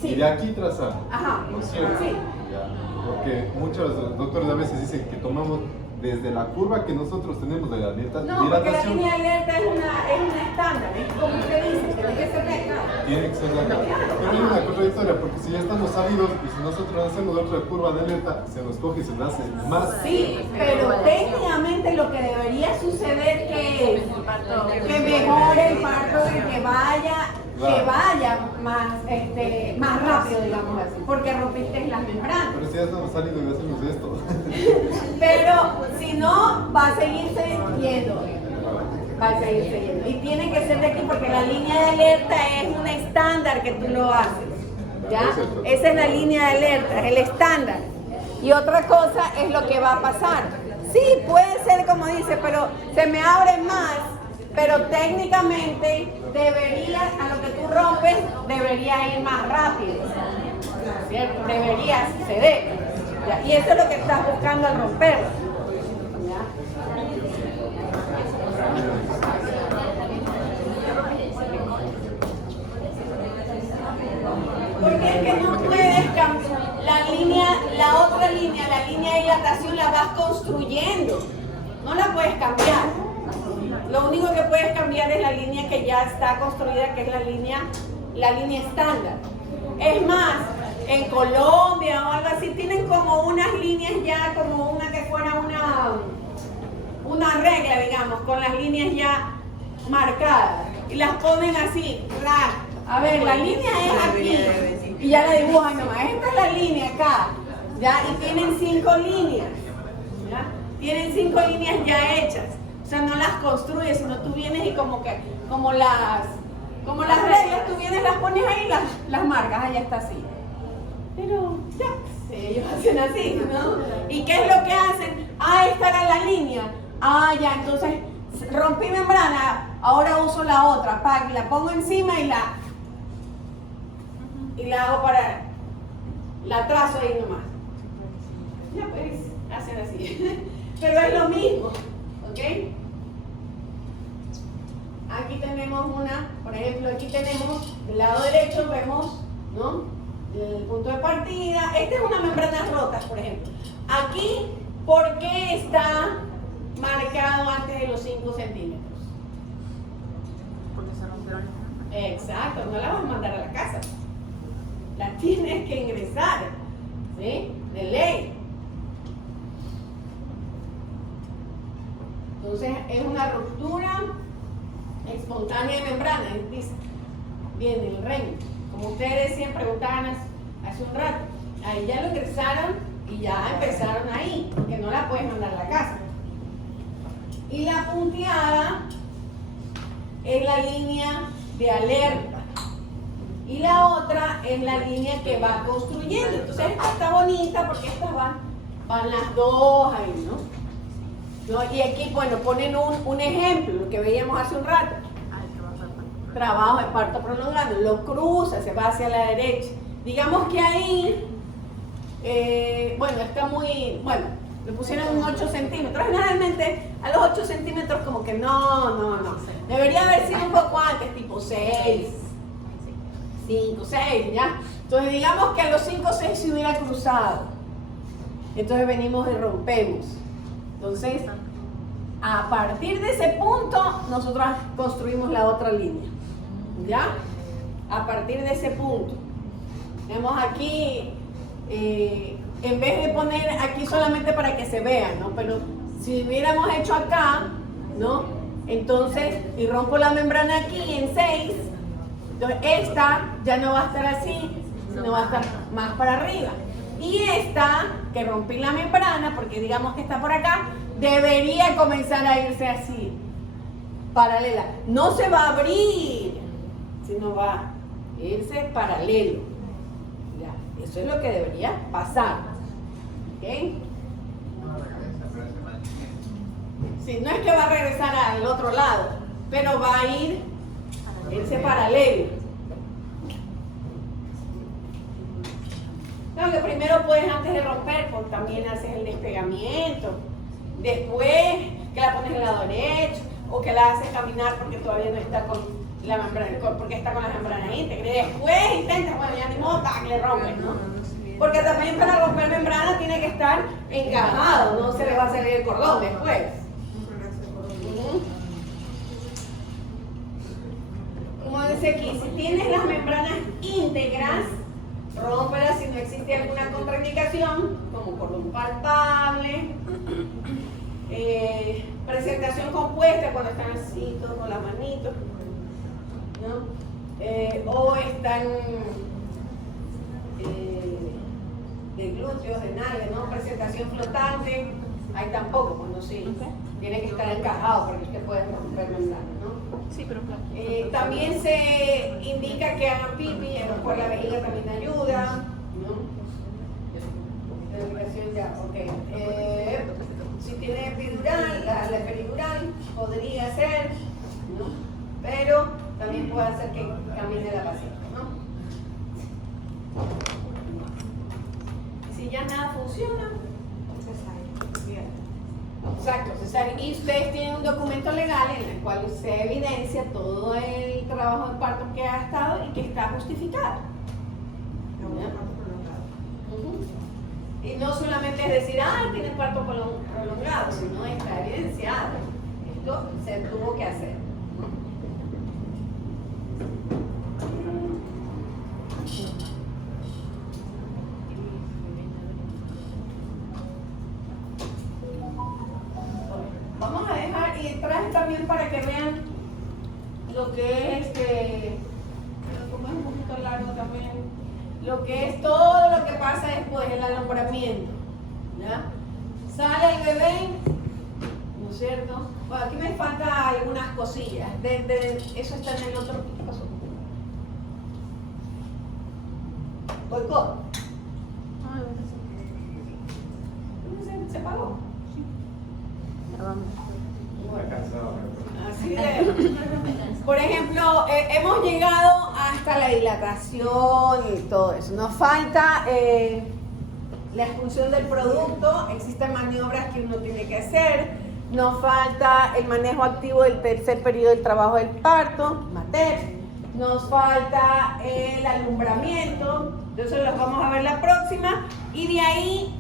Sí. Y de aquí trazamos. Ajá. ¿No es cierto? Sí. Ya, porque muchos doctores a veces dicen que tomamos desde la curva que nosotros tenemos de la No, porque la dilatación. línea de alerta es una estándar, es como usted dice, tiene que ser de acá. Tiene que ser de acá. Pero hay una contradictoria, porque si ya estamos salidos y si nosotros hacemos otra curva de alerta, se nos coge y se nos hace más. Sí, pero técnicamente lo que debería suceder que mejore el parto, que vaya más rápido, digamos así, porque rompiste las membranas. Pero si ya estamos salidos y hacemos esto. Pero si no, va a seguirse yendo. Va a seguirse yendo. Y tiene que ser de aquí porque la línea de alerta es un estándar que tú lo haces. ¿Ya? Esa es la línea de alerta, es el estándar. Y otra cosa es lo que va a pasar. Sí, puede ser como dice, pero se me abre más. Pero técnicamente debería, a lo que tú rompes, debería ir más rápido. ¿Cierto? Debería suceder. ¿Ya? Y eso es lo que estás buscando al romperlo. ¿Ya? Porque es que no puedes cambiar la otra línea, la línea de dilatación la vas construyendo. No la puedes cambiar. Lo único que puedes cambiar es la línea que ya está construida, que es la línea estándar. Es más, en Colombia o algo así, tienen como unas líneas ya, como una que fuera una regla, digamos, con las líneas ya marcadas. Y las ponen así, a ver, la línea es aquí. Y ya la dibujan nomás. Esta es la línea acá. ¿Ya? Y tienen 5 líneas. ¿Ya? Tienen 5 líneas ya hechas. O sea, no las construyes, sino tú vienes y como las reglas, tú vienes, las pones ahí, las marcas, ahí está así. Pero ya, ellos hacen así, ¿no? ¿Y qué es lo que hacen? Esta era la línea. Ya, entonces rompí membrana, ahora uso la otra, la pongo encima y la hago la trazo ahí nomás. Ya pues, hacen así. Pero es lo mismo, ¿ok? Aquí tenemos por ejemplo, aquí tenemos del lado derecho, vemos, ¿no? El punto de partida. Esta es una membrana rota, por ejemplo. Aquí, ¿por qué está marcado antes de los 5 centímetros? Porque se rompieron las membranas. Exacto, no la vas a mandar a la casa. La tienes que ingresar, ¿sí? De ley. Entonces, es una ruptura espontánea de membrana, dice. Viene el REM. Como ustedes decían, preguntaban hace un rato. Ahí ya lo ingresaron y ya empezaron ahí, porque no la puedes mandar a la casa. Y la punteada es la línea de alerta. Y la otra es la línea que va construyendo. Entonces esta está bonita porque estas van las dos ahí, ¿no? Y aquí, bueno, ponen un ejemplo, lo que veíamos hace un rato. Trabajo de parto prolongado, lo cruza, se va hacia la derecha. Digamos que ahí bueno, está muy, bueno, le pusieron un 8 centímetros. Generalmente a los 8 centímetros como que no. Debería haber sido un poco antes, tipo 6, 5, 6, ¿ya? Entonces digamos que a los 5 o 6 se hubiera cruzado. Entonces venimos y rompemos. Entonces, a partir de ese punto, nosotros construimos la otra línea. ¿Ya? A partir de ese punto. Vemos aquí, en vez de poner aquí solamente para que se vea, ¿no? Pero si hubiéramos hecho acá, ¿no? Entonces, y rompo la membrana aquí en 6, entonces esta ya no va a estar así, sino va a estar más para arriba. Y esta, que rompí la membrana, porque digamos que está por acá, debería comenzar a irse así, paralela. No se va a abrir, sino va a irse paralelo. Ya, eso es lo que debería pasar. ¿Ok? No regresa, pero se mantiene. Sí, no es que va a regresar al otro lado, pero va a irse paralelo. Claro que primero puedes, antes de romper, pues también haces el despegamiento. Después que la pones del lado derecho, o que la haces caminar porque todavía no está con la membrana, porque está con la membrana íntegra. Y después intentas, bueno, ya ni modo, que le rompes, ¿no? Porque también para romper membrana tiene que estar encajado, no se le va a salir el cordón después. Como dice aquí, si tienes las membranas íntegras, rómpelas si no existe alguna contraindicación, como cordón palpable, presentación compuesta cuando están así, todos con las manitos, ¿no? O están de glúteos, de nalga, ¿no? Presentación flotante, ahí tampoco, cuando sí, tiene que estar encajado porque usted puede romper membrana, ¿no? Sí, pero claro. También se indica que hagan pipí, en lo cual la vejiga también ayuda, ¿no? Depilación ya, ok. Si tiene epidural, la peridural podría ser, ¿no? Pero también puede hacer que camine la paciente, ¿no? Si ya nada funciona, exacto, cesárea. Y ustedes tienen un documento legal en el cual se evidencia todo el trabajo de parto que ha estado y que está justificado. Y no solamente es decir, tiene parto prolongado, sino está evidenciado. Esto se tuvo que hacer. Vamos a dejar, y traje también para que vean lo que es, como es un poquito largo también, lo que es todo lo que pasa después del alumbramiento. ¿Ya? Sale el bebé, ¿no es cierto? Bueno, aquí me faltan algunas cosillas. Eso está en el otro. ¿Qué pasó? Boicot. ¿Se apagó? Está cansado. Así de. Por ejemplo, hemos llegado hasta la dilatación y todo eso. Nos falta la expulsión del producto, existen maniobras que uno tiene que hacer. Nos falta el manejo activo del tercer periodo del trabajo del parto, MATER. Nos falta el alumbramiento. Entonces los vamos a ver la próxima. Y de ahí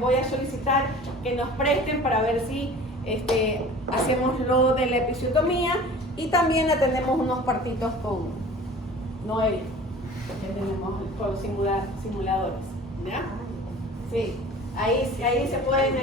voy a solicitar que nos presten para ver si hacemos lo de la episiotomía y también atendemos unos partitos con Noel, que tenemos con los simuladores, ¿ya? Sí, ahí se pueden